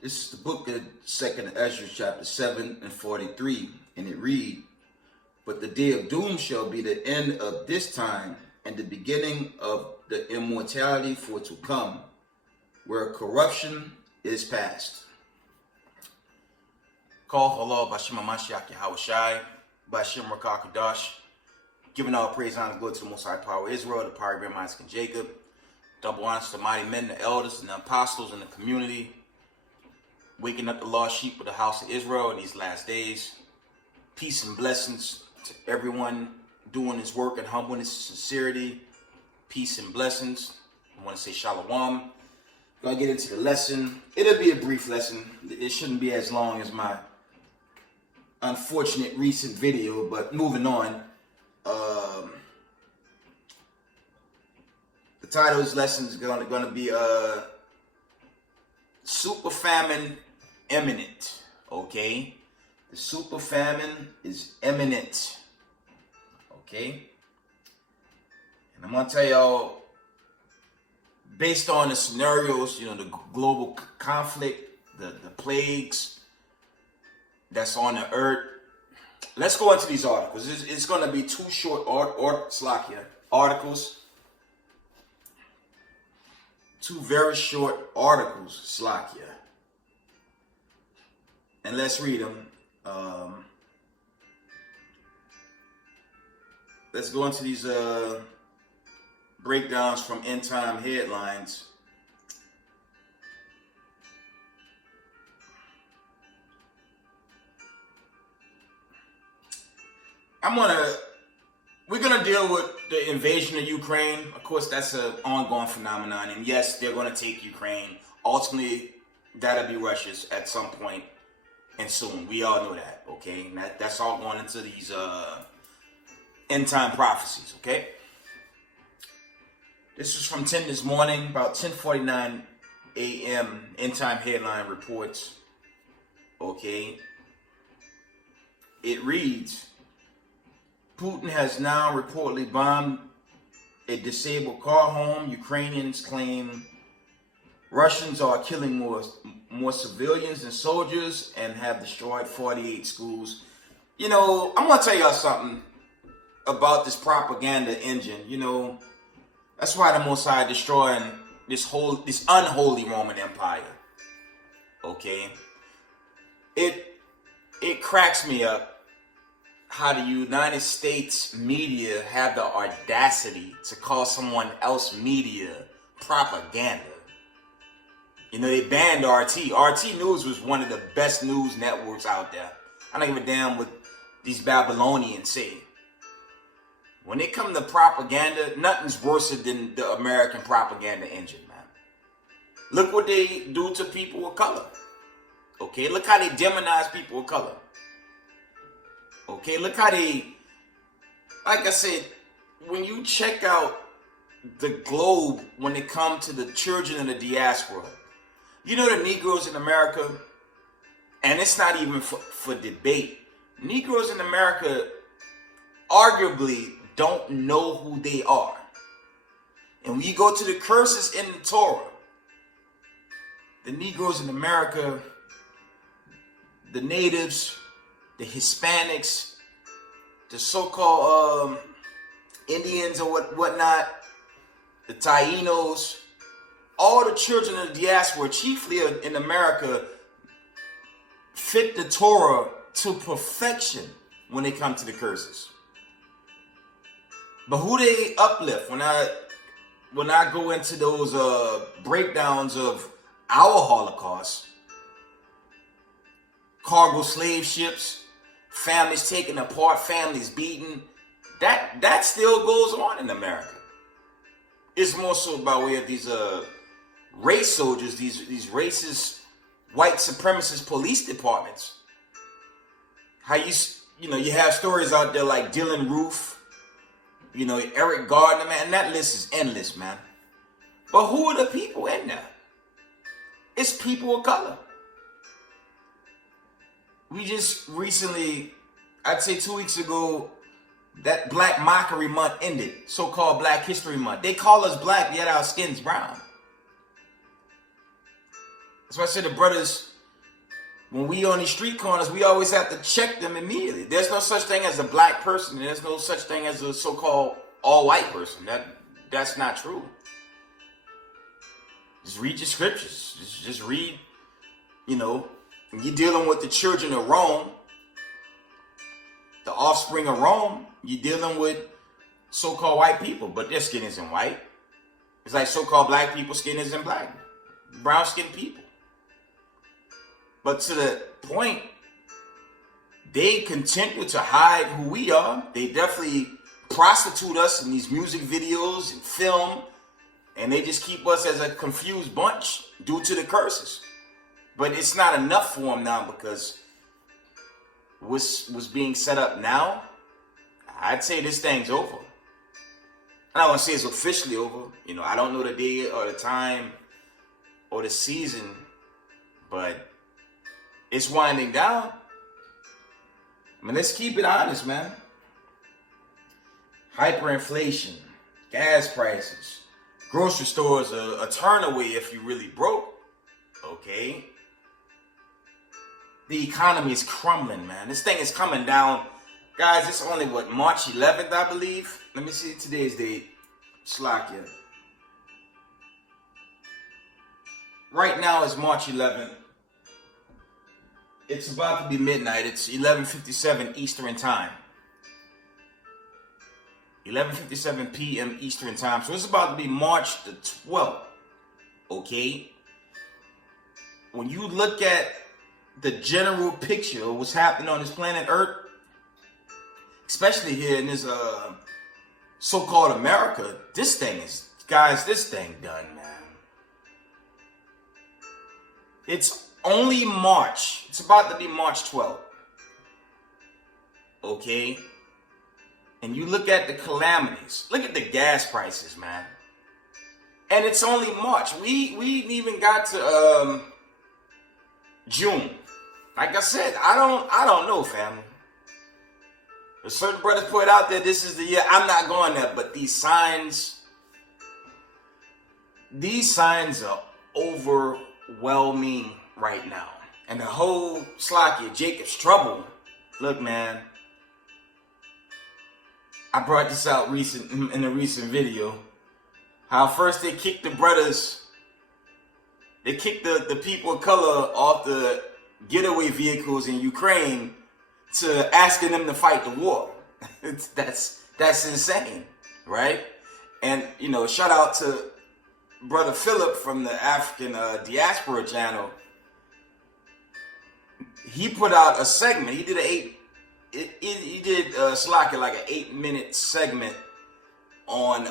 This is the book of 2nd Ezra, chapter 7 and 43, and it reads, "But the day of doom shall be the end of this time, and the beginning of the immortality for to come, where corruption is past." Call Allah Bashim Mashiach Yahushai, Bashim Rakakadash, giving all praise, honor, and glory to the Most High Power of Israel, the power of Abraham, Isaac, and Jacob. Double honors to the mighty men, the elders, and the apostles in the community, waking up the lost sheep of the house of Israel in these last days. Peace and blessings to everyone doing his work in humbleness and sincerity. Peace and blessings. I want to say shalom. Gonna get into the lesson. It'll be a brief lesson. It shouldn't be as long as my unfortunate recent video, but moving on. The title of this lesson is gonna be Super Famine Imminent. Okay, the super famine is imminent. Okay, and I'm gonna tell y'all, based on the scenarios, the global conflict, the plagues that's on the earth. Let's go into these articles. It's going to be two short articles. Two very short articles, Slakia. And let's read them. Let's go into these breakdowns from End Time Headlines. We're gonna deal with the invasion of Ukraine. Of course, that's an ongoing phenomenon, and yes, they're gonna take Ukraine. Ultimately, that'll be Russia's at some point and soon. We all know that, okay? And that's all going into these end time prophecies, okay? This is from 10 this morning, about 10:49 a.m. End Time Headline reports, okay? It reads, Putin has now reportedly bombed a disabled car home. Ukrainians claim Russians are killing more civilians than soldiers and have destroyed 48 schools. I'm going to tell y'all something about this propaganda engine. That's why the Most High destroying this unholy Roman Empire. Okay? It cracks me up how the United States media have the audacity to call someone else media propaganda. They banned RT. RT News was one of the best news networks out there. I don't give a damn what these Babylonians say. When it comes to propaganda, nothing's worse than the American propaganda engine, man. Look what they do to people of color. Okay, look how they demonize people of color. Okay, look how they, like I said, when you check out the globe when it comes to the children of the diaspora, the Negroes in America, and it's not even for debate, Negroes in America arguably don't know who they are. And when you go to the curses in the Torah, the Negroes in America, the natives, the Hispanics, the so-called Indians or whatnot, the Tainos, all the children of the diaspora, chiefly in America, fit the Torah to perfection when they come to the curses. But who they uplift when I go into those breakdowns of our Holocaust, cargo slave ships, families taken apart, families beaten, that still goes on in America. It's more so by way of these race soldiers, these racist white supremacist police departments. How you have stories out there like Dylan Roof, Eric Gardner, man, and that list is endless, man. But who are the people in there? It's people of color. We just recently, I'd say 2 weeks ago, that Black Mockery Month ended, so-called Black History Month. They call us black, yet our skin's brown. That's why I said the brothers when we on these street corners, we always have to check them immediately. There's no such thing as a black person. There's no such thing as a so-called all-white person. That's not true. Just read your scriptures. Just read, when you're dealing with the children of Rome, the offspring of Rome, you're dealing with so-called white people, but their skin isn't white. It's like so-called black people, skin isn't black. Brown-skinned people. But to the point, they continue to hide who we are. They definitely prostitute us in these music videos and film, and they just keep us as a confused bunch due to the curses. But it's not enough for them now, because what's being set up now, I'd say this thing's over. I don't want to say it's officially over. I don't know the day or the time or the season, but it's winding down. I mean, let's keep it honest, man. Hyperinflation, gas prices, grocery stores a turn away if you really broke. Okay. The economy is crumbling, man. This thing is coming down. Guys, it's only March 11th, I believe. Let me see today's date. Slakia. Right now it's March 11th. It's about to be midnight. It's 11:57 Eastern time. 11:57 p.m. Eastern time. So it's about to be March the 12th. Okay? When you look at the general picture of what's happening on this planet Earth, especially here in this so-called America, this thing done, man. It's only March. It's about to be March 12th. Okay? And you look at the calamities. Look at the gas prices, man. And it's only March. We ain't even got to June. Like I said, I don't know, family. There's certain brothers put out there, this is the year. I'm not going there, but these signs are overwhelming right now. And the whole Slakia, Jacob's trouble. Look, man, I brought this out in a recent video. How first they kicked the brothers, they kicked the people of color off the getaway vehicles in Ukraine to asking them to fight the war. That's insane, right? And shout out to Brother Philip from the African Diaspora channel. He put out a segment. He did Slakia like an 8-minute segment on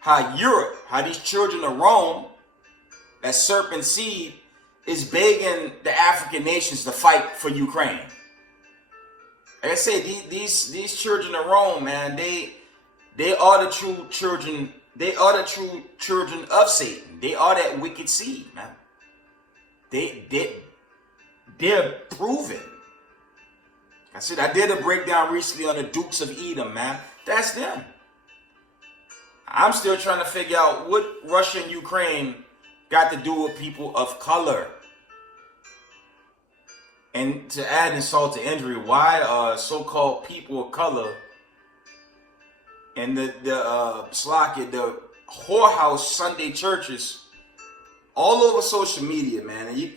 how these children of Rome, that serpent seed, is begging the African nations to fight for Ukraine. Like I said, these children of Rome, man, they are the true children. They are the true children of Satan. They are that wicked seed, man. They're proven. I said I did a breakdown recently on the Dukes of Edom, man. That's them. I'm still trying to figure out what Russia and Ukraine got to do with people of color. And to add insult to injury, why are so-called people of color and the whorehouse Sunday churches all over social media, man? And you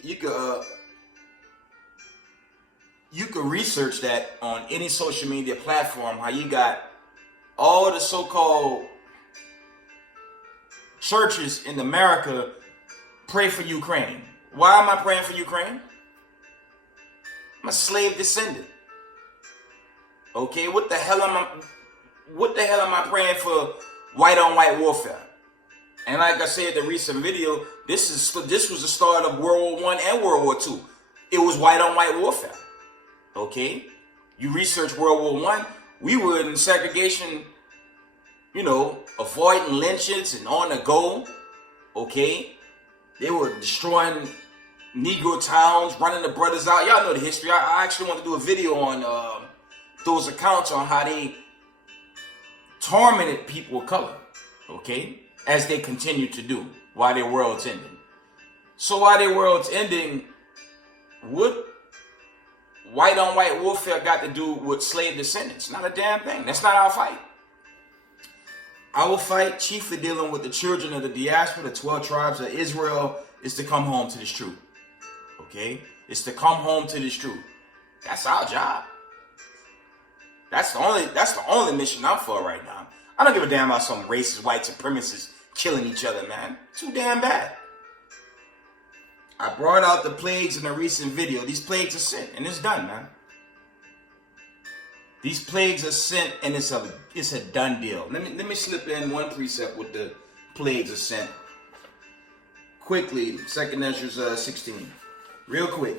could research that on any social media platform, how you got all the so-called churches in America pray for Ukraine. Why am I praying for Ukraine? I'm a slave descendant. Okay, what the hell am I praying for white on white warfare? And like I said in the recent video, this was the start of World War I and World War II. It was white on white warfare. Okay? You research World War I, we were in segregation, avoiding lynchings and on the go. Okay? They were destroying Negro towns, running the brothers out. Y'all know the history. I actually want to do a video on those accounts on how they tormented people of color, okay, as they continue to do while their world's ending. So while their world's ending, What white on white warfare got to do with slave descendants? Not a damn thing. That's not our fight. Our fight, chiefly dealing with the children of the diaspora, the 12 tribes of Israel, is to come home to this truth. Okay? It's to come home to this truth. That's our job. That's the only mission I'm for right now. I don't give a damn about some racist white supremacists killing each other, man. Too damn bad. I brought out the plagues in a recent video. These plagues are sent, and it's done, man. These plagues are sent, and it's a done deal. Let me slip in one precept with the plagues are sent. Quickly, 2nd Ezra 16. Real quick,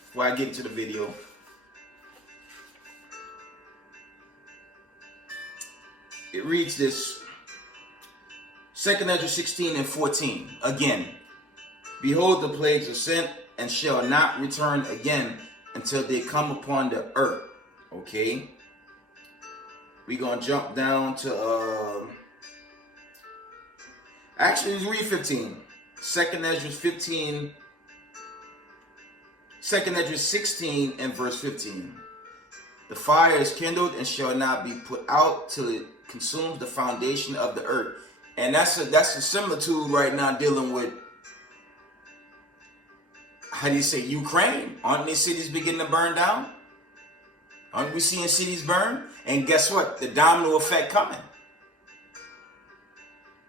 before I get into the video. It reads this, 2nd Ezra 16 and 14. Again, behold, the plagues are sent and shall not return again until they come upon the earth. Okay? We're going to jump down to, actually, read 15. 2nd Ezra 15, 2nd Ezra 16 and verse 15. The fire is kindled and shall not be put out till it consumes the foundation of the earth. And that's a similitude right now dealing with, how do you say, Ukraine. Aren't these cities beginning to burn down? Aren't we seeing cities burn? And guess what? The domino effect coming.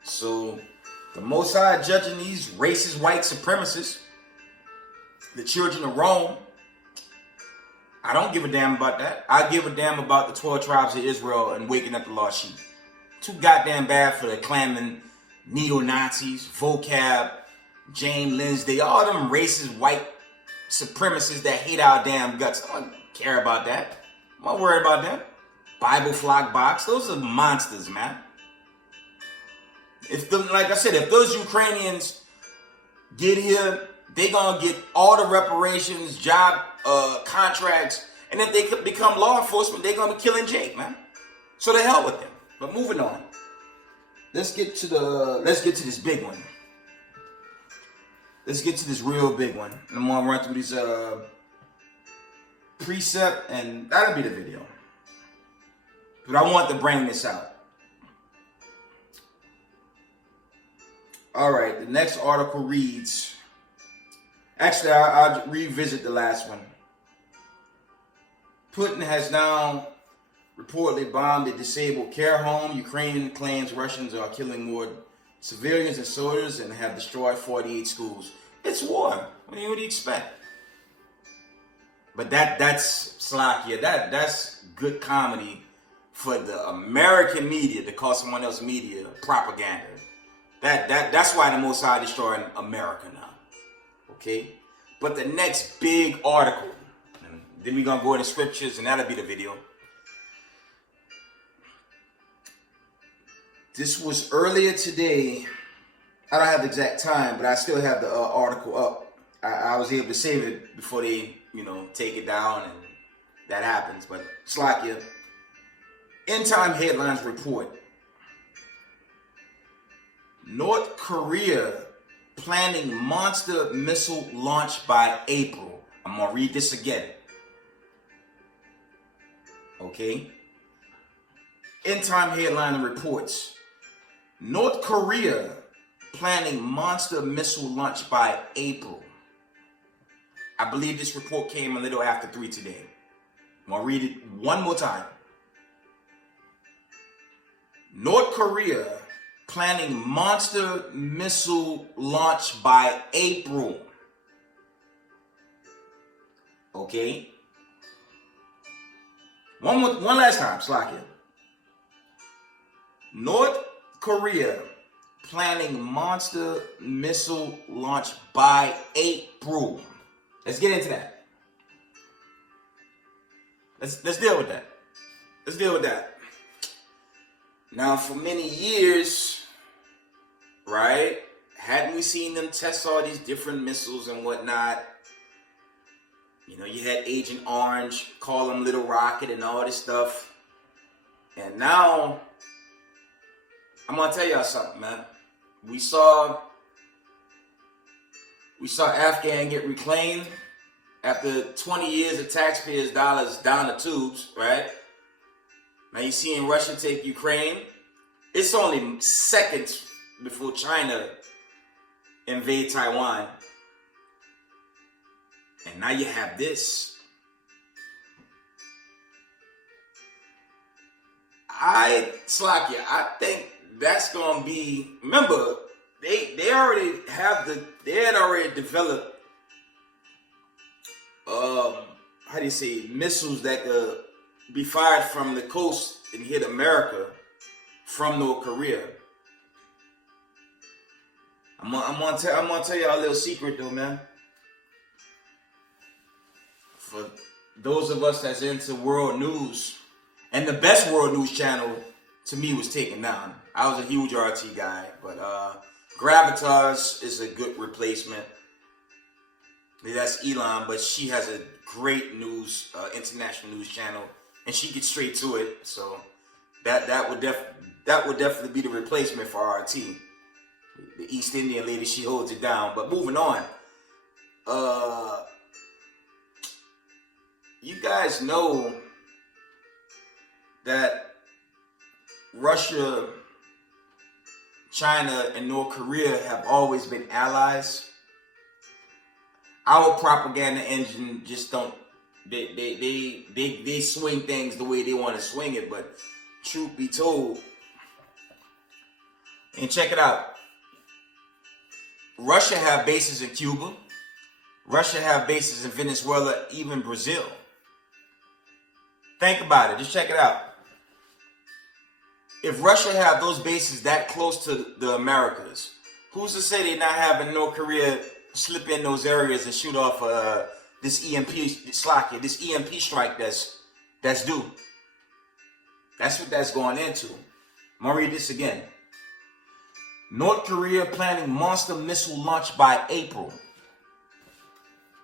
So the Most High judging these racist white supremacists, the children of Rome. I don't give a damn about that. I give a damn about the 12 tribes of Israel and waking up the lost sheep. Too goddamn bad for the clamming neo-Nazis, vocab, Jane Lindsay, all them racist white supremacists that hate our damn guts. I don't care about that. I'm not worried about that. Bible flock box, those are monsters, man. Like I said, if those Ukrainians get here, they gonna get all the reparations, job contracts, and if they become law enforcement, they're gonna be killing Jake, man. So the hell with them. But moving on, let's get to this big one. Let's get to this real big one. And I'm gonna run through these precept, and that'll be the video. But I want to bring this out. All right, the next article reads. Actually, I'll revisit the last one. Putin has now reportedly bombed a disabled care home. Ukraine claims Russians are killing more civilians and soldiers and have destroyed 48 schools. It's war. What do you expect? But that's Slovakia. That's good comedy for the American media to call someone else's media propaganda. That's why the Most High destroying America now. Okay? But the next big article, and then we're going to go into scriptures, and that'll be the video. This was earlier today. I don't have the exact time, but I still have the article up. I was able to save it before they, take it down, and that happens. But Slovakia, End Time Headlines report. North Korea planning monster missile launch by April. I'm going to read this again. Okay? End Time Headline reports. North Korea planning monster missile launch by April. I believe this report came a little after 3 today. I'm going to read it one more time. North Korea planning monster missile launch by April. Okay. One last time, Slovakia. North Korea planning monster missile launch by April. Let's get into that. Let's deal with that. Let's deal with that. Now, for many years, right, hadn't we seen them test all these different missiles and whatnot? You had Agent Orange, call him Little Rocket and all this stuff. And now, I'm going to tell y'all something, man. We saw Afghan get reclaimed. After 20 years of taxpayers' dollars down the tubes, right? Now you're seeing Russia take Ukraine. It's only seconds before China invade Taiwan. And now you have this. I think that's gonna be. Remember, they had already developed how do you say, missiles that could be fired from the coast and hit America from North Korea. I'm gonna tell y'all a little secret though, man. For those of us that's into world news, and the best world news channel to me was taken down. I was a huge RT guy, but Gravitas is a good replacement. That's Elon, but she has a great news, international news channel, and she gets straight to it. So that would definitely be the replacement for RT. The East Indian lady, she holds it down. But moving on, you guys know that Russia, China, and North Korea have always been allies. Our propaganda engine just don't. They swing things the way they want to swing it. But truth be told, and check it out. Russia have bases in Cuba. Russia have bases in Venezuela, even Brazil. Think about it. Just check it out. If Russia have those bases that close to the Americas, who's to say they're not having North Korea slip in those areas and shoot off this EMP strike that's due? That's what that's going into. I'm gonna read this again. North Korea planning monster missile launch by April.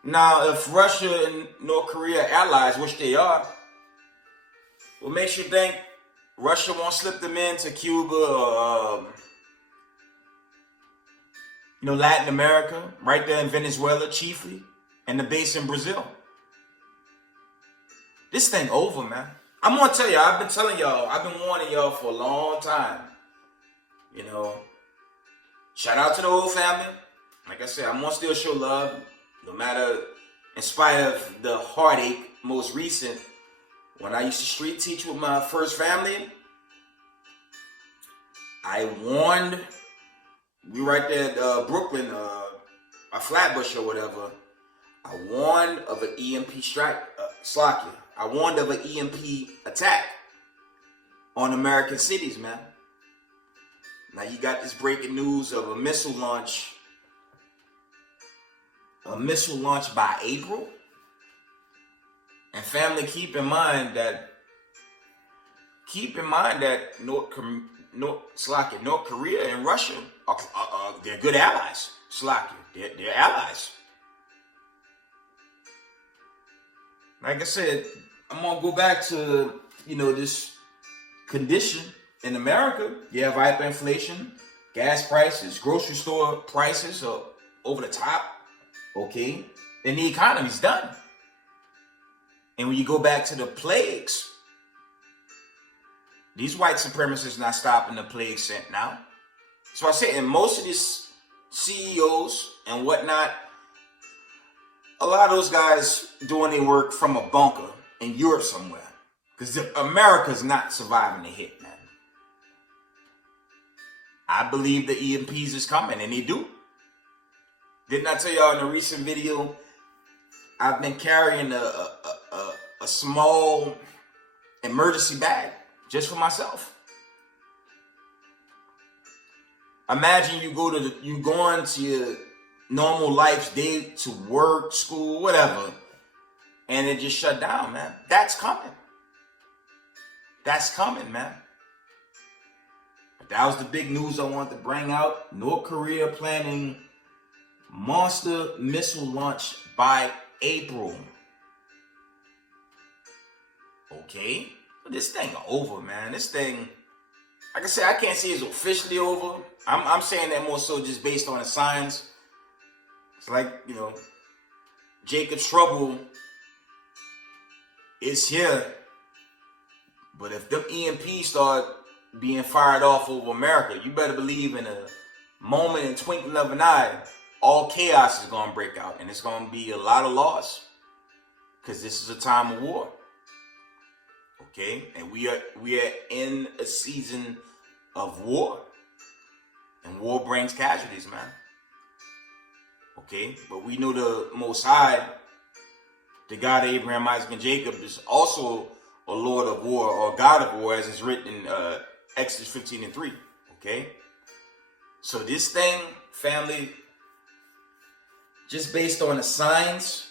Now, if Russia and North Korea are allies, which they are, what makes you think Russia won't slip them into Cuba or Latin America, right there in Venezuela chiefly, and the base in Brazil? This thing over, man. I'm gonna tell y'all, I've been warning y'all for a long time. Shout out to the whole family. Like I said, I'm gonna still show love, no matter, in spite of the heartache most recent. When I used to street teach with my first family, I warned, we right there at Brooklyn, a Flatbush or whatever, I warned of an EMP strike, I warned of an EMP attack on American cities, man. Now you got this breaking news of a missile launch by April. And family, keep in mind that North Korea and Russia they're good allies. They're allies. Like I said, I'm gonna go back to this condition in America. You have hyperinflation, gas prices, grocery store prices are over the top. Okay, then the economy's done. And when you go back to the plagues, these white supremacists not stopping the plague sent now. So I say, and most of these CEOs and whatnot, a lot of those guys doing their work from a bunker in Europe somewhere. Because America's not surviving the hit, man. I believe the EMPs is coming, and they do. Didn't I tell y'all in a recent video, I've been carrying a small emergency bag just for myself. Imagine you go on to your normal life's day to work, school, whatever, and it just shut down, man. That's coming. That's coming, man. But that was the big news I wanted to bring out. North Korea planning monster missile launch by April. Okay, but this thing over, man. This thing, like I said, I can't say it's officially over. I'm saying that more so just based on the signs. It's like, Jacob's trouble is here. But if them EMPs start being fired off over America, you better believe in a moment and twinkling of an eye, all chaos is going to break out. And it's going to be a lot of loss. Because this is a time of war. Okay? And we are in a season of war. And war brings casualties, man. Okay? But we know the Most High, the God of Abraham, Isaac, and Jacob, is also a Lord of war, or God of war, as is written in Exodus 15:3. Okay? So this thing, family, just based on the signs,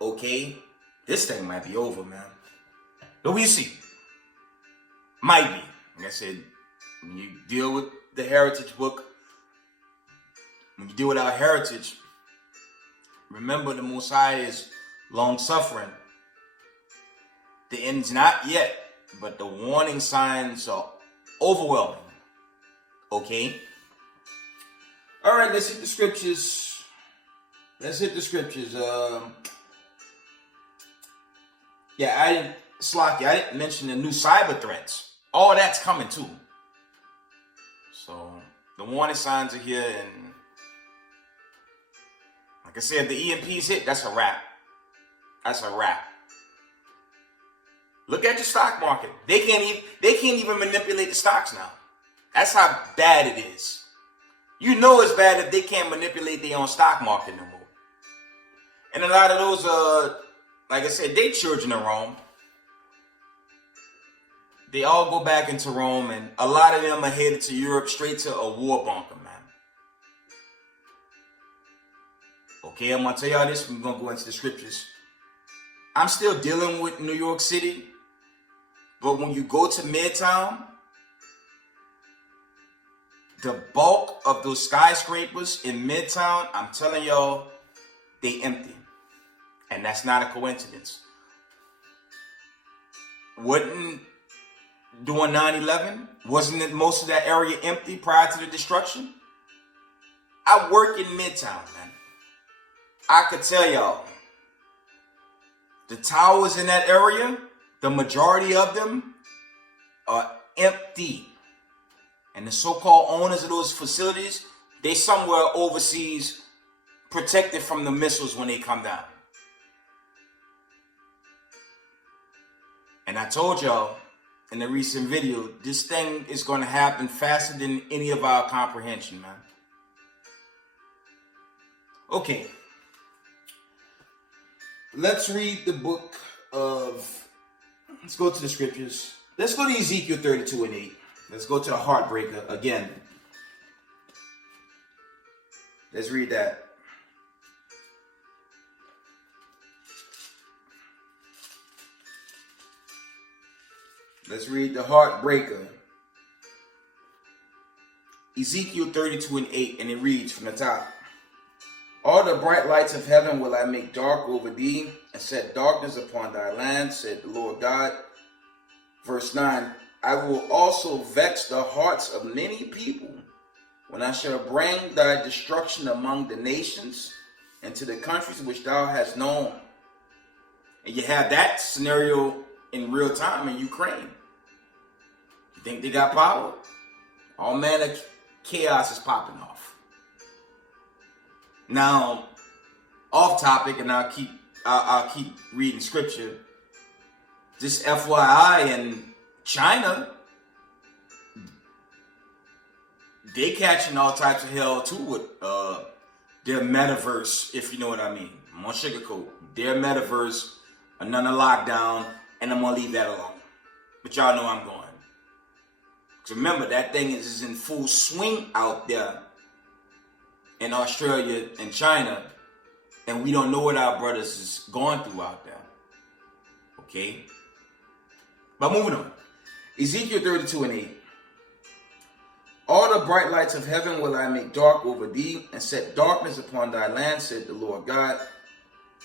okay, this thing might be over, man. But we see. Might be. Like I said, when you deal with the heritage book, when you deal with our heritage, remember the Most High is long-suffering. The end's not yet, but the warning signs are overwhelming. Okay? All right, let's hit the scriptures. I didn't mention the new cyber threats. All that's coming too. So the warning signs are here, and like I said, the EMPs hit, that's a wrap. That's a wrap. Look at your stock market. They can't even manipulate the stocks now. That's how bad it is. You know it's bad if they can't manipulate their own stock market no more. And a lot of those, like I said, they children of Rome. They all go back into Rome, and a lot of them are headed to Europe, straight to a war bunker, man. Okay, I'm going to tell y'all this. We're going to go into the scriptures. I'm still dealing with New York City. But when you go to Midtown, the bulk of those skyscrapers in Midtown, I'm telling y'all, they empty. And that's not a coincidence. During 9/11, wasn't it most of that area empty prior to the destruction? I work in Midtown, man. I could tell y'all, the towers in that area, the majority of them are empty. And the so-called owners of those facilities, they somewhere overseas protected from the missiles when they come down. And I told y'all in the recent video, this thing is going to happen faster than any of our comprehension, man. Okay. Let's read the book of... Let's go to the scriptures. Let's go to Ezekiel 32:8. Let's go to the heartbreaker again. Let's read that. Let's read the heartbreaker. Ezekiel 32:8, and it reads from the top. All the bright lights of heaven will I make dark over thee, and set darkness upon thy land, said the Lord God. Verse 9, I will also vex the hearts of many people, when I shall bring thy destruction among the nations, and to the countries which thou hast known. And you have that scenario in real time in Ukraine. You think they got power? All manner of chaos is popping off. Now, off topic, and I'll keep reading scripture. Just FYI, in China, they catching all types of hell too with their metaverse, if you know what I mean. I'm gonna sugarcoat their metaverse, another lockdown, and I'm gonna leave that alone. But y'all know I'm going. Because remember, that thing is in full swing out there in Australia and China, and we don't know what our brothers is going through out there. Okay? But moving on. Ezekiel 32:8. All the bright lights of heaven will I make dark over thee, and set darkness upon thy land, said the Lord God.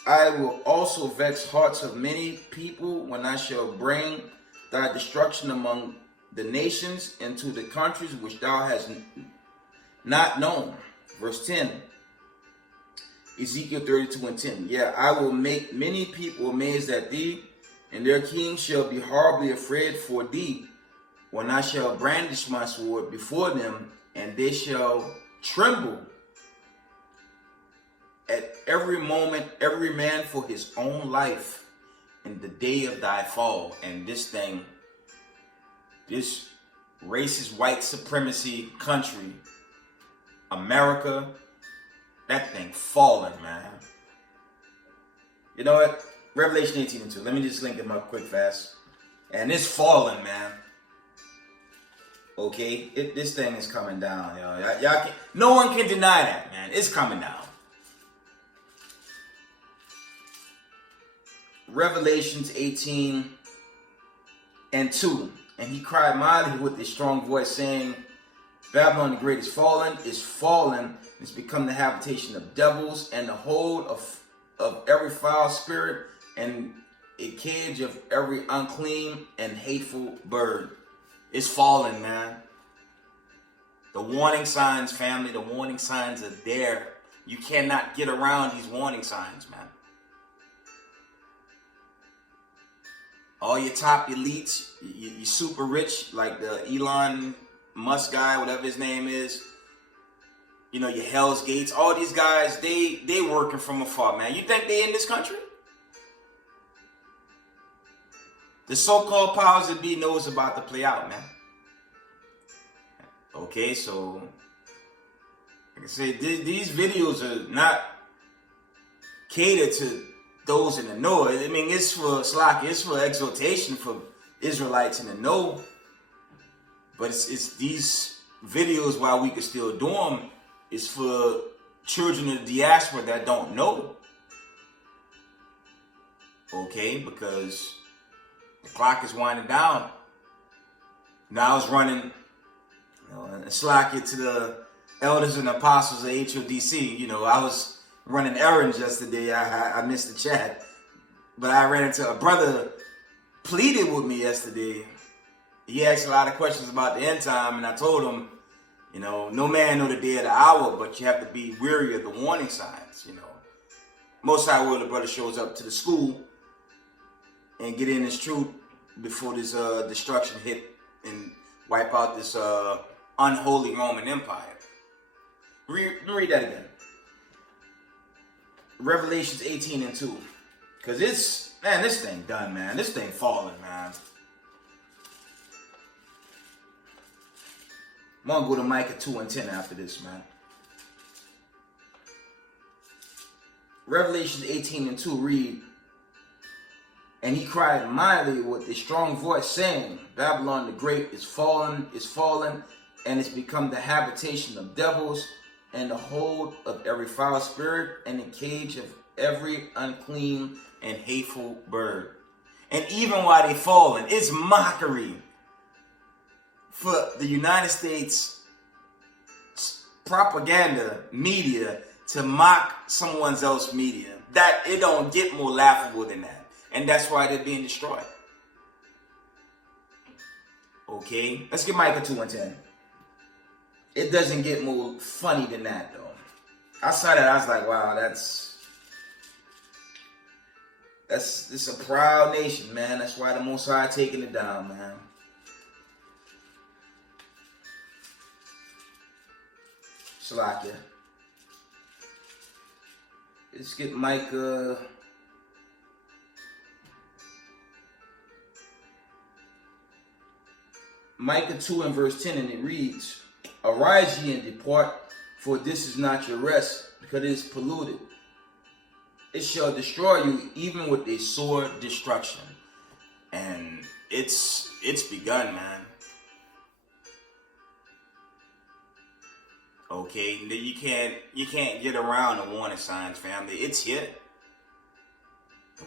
I will also vex hearts of many people, when I shall bring thy destruction among the nations, into the countries which thou hast not known. Verse 10. Ezekiel 32:10. Yeah, I will make many people amazed at thee, and their king shall be horribly afraid for thee, when I shall brandish my sword before them, and they shall tremble at every moment, every man for his own life in the day of thy fall. And this racist white supremacy country, America, that thing falling, man. You know what? Revelation 18:2. Let me just link them up quick, fast. And it's falling, man. Okay, this thing is coming down, y'all. No one can deny that, man. It's coming down. Revelations 18:2. And he cried mightily with a strong voice, saying, Babylon the Great is fallen, it's become the habitation of devils, and the hold of every foul spirit, and a cage of every unclean and hateful bird. It's falling, man. The warning signs, family, the warning signs are there. You cannot get around these warning signs, man. All your top elites, you super rich, like the Elon Musk guy, whatever his name is. You know, your Hell's Gates, all these guys, they working from afar, man. You think they in this country? The so-called powers that be knows about to play out, man. Okay, so like I said, these videos are not catered to those in the know. I mean, it's for slack, it's for exhortation for Israelites in the know. But it's these videos, while we can still do them, is for children of the diaspora that don't know. Okay, because the clock is winding down. Now it's running, and slack it to the elders and apostles of HODC. You know, I was running errands yesterday. I missed the chat, but I ran into a brother pleaded with me yesterday. He asked a lot of questions about the end time, and I told him, you know, no man know the day or the hour, but you have to be weary of the warning signs. You know, Most High will, the brother shows up to the school and get in his truth before this destruction hit and wipe out this unholy Roman Empire. Read that again. Revelations 18:2. Because this thing done, man. This thing falling, man. I'm going to go to Micah 2:10 after this, man. Revelations 18:2 read, and he cried mightily with a strong voice, saying, Babylon the Great is fallen, and it's become the habitation of devils, and the hold of every foul spirit, and the cage of every unclean and hateful bird. And even while they fallen, it's mockery for the United States propaganda media to mock someone else's media. That it don't get more laughable than that. And that's why they're being destroyed. Okay, let's get Micah 2:10. It doesn't get more funny than that, though. I saw that, I was like, wow, it's a proud nation, man. That's why the Most High taking it down, man. Salakia. Let's get Micah 2:10, and it reads, Arise ye and depart, for this is not your rest, because it is polluted. It shall destroy you even with a sore destruction. And it's begun, man. Okay, you can't get around the warning signs, family. It's here.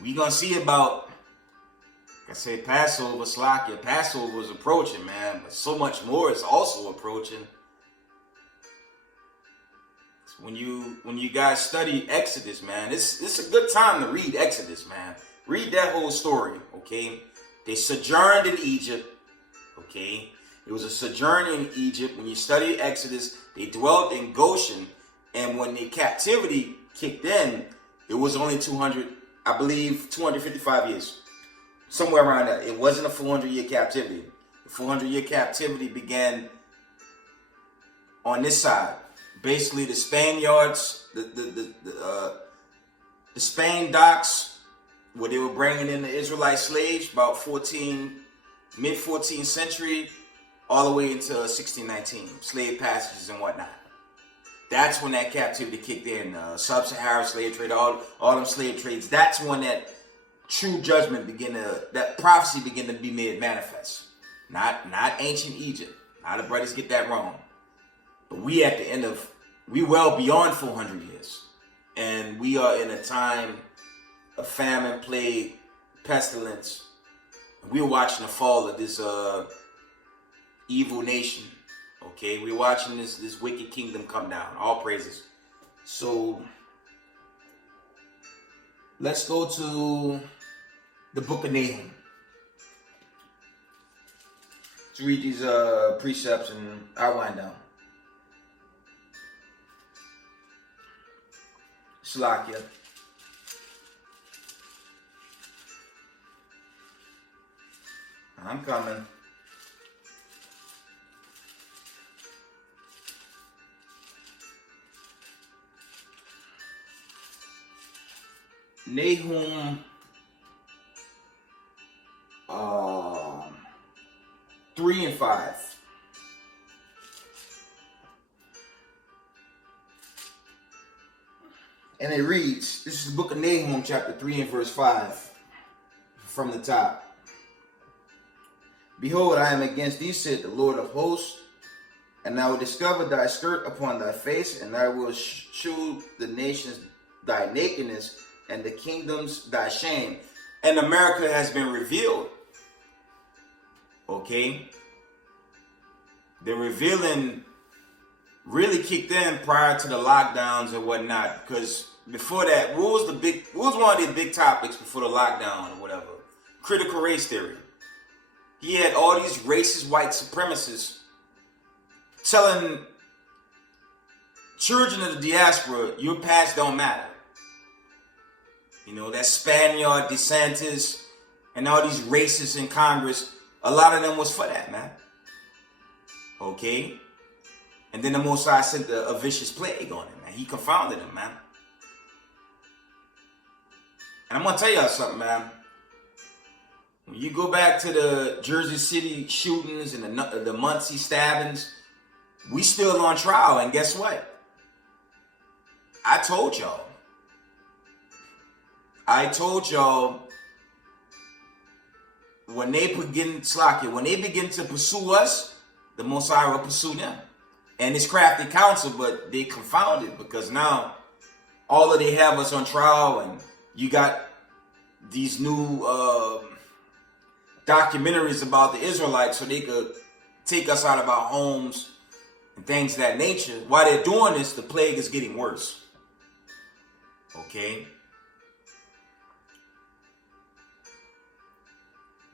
We gonna see about, like I say, Passover, Slakia. Passover is approaching, man, but so much more is also approaching. When you guys study Exodus, man, it's a good time to read Exodus, man. Read that whole story, okay? They sojourned in Egypt, okay? It was a sojourn in Egypt. When you study Exodus, they dwelt in Goshen, and when the captivity kicked in, it was only 255 years. Somewhere around that. It wasn't a 400-year captivity. The 400-year captivity began on this side. Basically, the Spaniards, the Spain docks, where they were bringing in the Israelite slaves, about mid-14th century, all the way into 1619, slave passages and whatnot. That's when that captivity kicked in. Sub-Saharan slave trade, all them slave trades. That's when that true judgment that prophecy began to be made manifest. Not ancient Egypt. A lot of brothers get that wrong. But we well beyond 400 years. And we are in a time of famine, plague, pestilence. We're watching the fall of this evil nation. Okay, we're watching this wicked kingdom come down. All praises. So let's go to the book of Nahum. Let's read these precepts and I'll wind down. Slakia. I'm coming. Nahum 3 and 5. And it reads, this is the book of Nahum, chapter 3 and verse 5, from the top. Behold, I am against thee, said the Lord of hosts, and I will discover thy skirt upon thy face, and I will shew the nations thy nakedness, and the kingdoms thy shame. And America has been revealed. Okay? The revealing really kicked in prior to the lockdowns and whatnot. Because before that, what was one of the big topics before the lockdown or whatever? Critical race theory. He had all these racist white supremacists telling children of the diaspora, your past don't matter. You know, that Spaniard, DeSantis, and all these racists in Congress, a lot of them was for that, man. Okay? And then the Most High sent a vicious plague on him, man. He confounded him, man. And I'm going to tell y'all something, man. When you go back to the Jersey City shootings and the Muncie stabbings, we still on trial. And guess what? I told y'all when they begin to pursue us, the Most High will pursue them. And it's crafty counsel, but they confounded because now all of they have us on trial, and you got these new documentaries about the Israelites so they could take us out of our homes and things of that nature. While they're doing this, the plague is getting worse. Okay?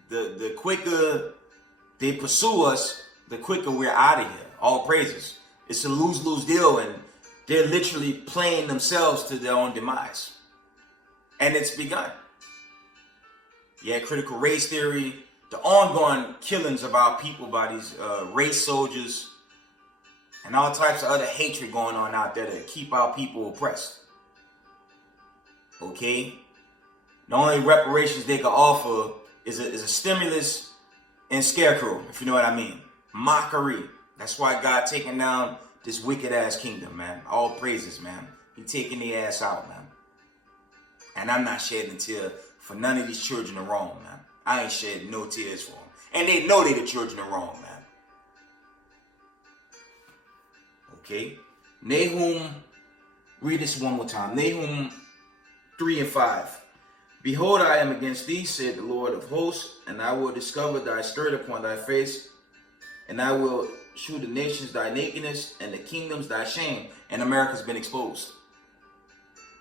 The quicker they pursue us, the quicker we're out of here. All praises. It's a lose-lose deal, and they're literally playing themselves to their own demise. And it's begun. Yeah, critical race theory, the ongoing killings of our people by these race soldiers, and all types of other hatred going on out there to keep our people oppressed. Okay? The only reparations they can offer is a stimulus and scarecrow, if you know what I mean. Mockery. That's why God taking down this wicked ass kingdom, man. All praises, man. He taking the ass out, man. And I'm not shedding a tear for none of these children of Rome, man. I ain't shedding no tears for them. And they know they the children of Rome, man. Okay? Nahum, read this one more time. Nahum 3 and 5. Behold, I am against thee, said the Lord of hosts, and I will discover thy skirt upon thy face, and I will shew the nations thy nakedness, and the kingdoms thy shame. And America's been exposed.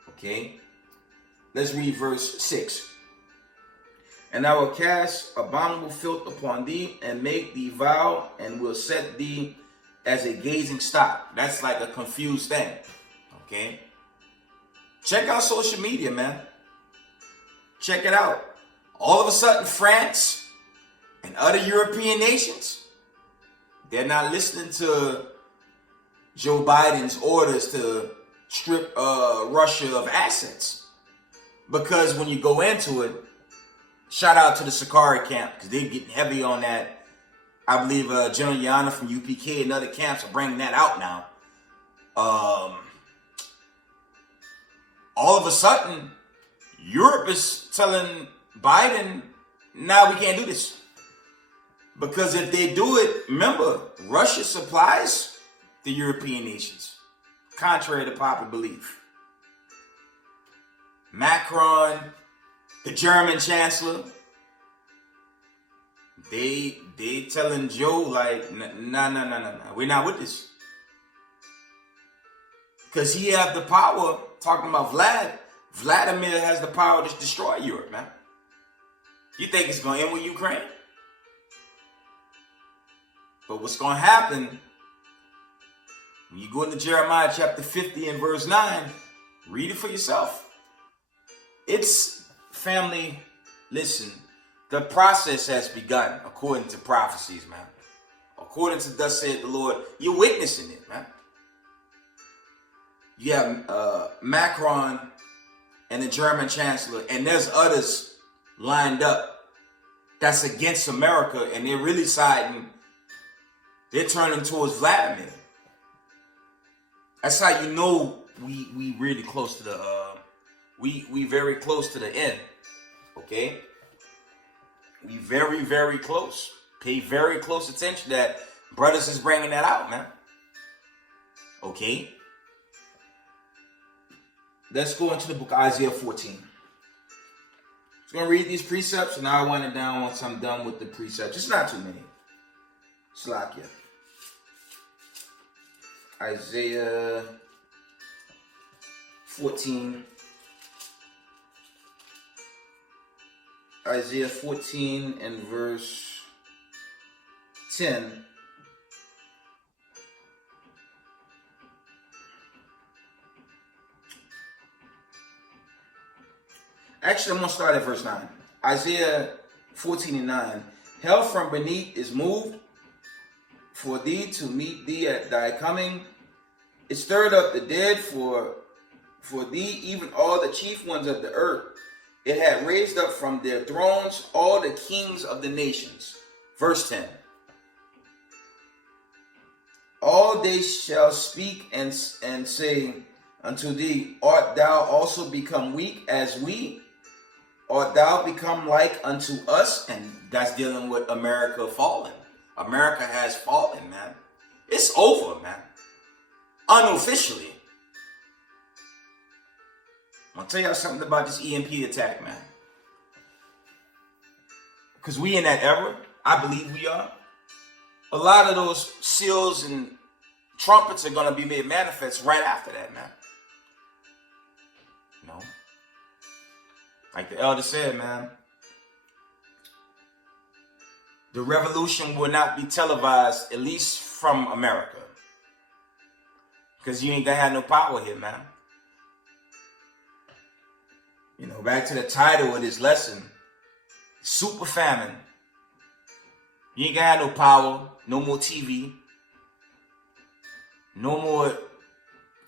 Okay? Let's read verse 6. And I will cast abominable filth upon thee, and make thee vile, and will set thee as a gazing stock. That's like a confused thing. Okay? Check out social media, man. Check it out. All of a sudden, France and other European nations, they're not listening to Joe Biden's orders to strip Russia of assets. Because when you go into it, shout out to the Sakari camp, because they're getting heavy on that. I believe General Yana from UPK and other camps are bringing that out now. All of a sudden, Europe is telling Biden, nah, we can't do this. Because if they do it, remember, Russia supplies the European nations, contrary to popular belief. Macron, the German chancellor, they telling Joe, like, nah, we're not with this. Because he have the power, talking about Vladimir has the power to destroy Europe, man. You think it's going to end with Ukraine? But what's going to happen, when you go into Jeremiah chapter 50 and verse 9, read it for yourself. It's, family, listen, the process has begun according to prophecies, man. According to thus saith the Lord, you're witnessing it, man. You have Macron and the German chancellor, and there's others lined up that's against America, and they're really siding, they're turning towards Vladimir. That's how you know we really close to the we very close to the end. Okay? We very, very close. Pay very close attention that brothers is bringing that out, man. Okay? Let's go into the book of Isaiah 14. I'm going to read these precepts, and I'll wind it down once I'm done with the precepts. It's not too many. Slakia. Isaiah 14. Isaiah 14 and verse 10. Actually, I'm going to start at verse 9. Isaiah 14 and 9. Hell from beneath is moved for thee to meet thee at thy coming. It stirred up the dead for thee, even all the chief ones of the earth. It had raised up from their thrones all the kings of the nations. Verse 10. All they shall speak and say unto thee, art thou also become weak as we? Art thou become like unto us? And that's dealing with America falling. America has fallen, man. It's over, man. Unofficially. I'm going to tell y'all something about this EMP attack, man. Because we in that era, I believe we are. A lot of those seals and trumpets are going to be made manifest right after that, man. No. Like the elder said, man, the revolution will not be televised, at least from America. Because you ain't going to have no power here, man. You know, back to the title of this lesson, Super Famine. You ain't gonna have no power, no more TV, no more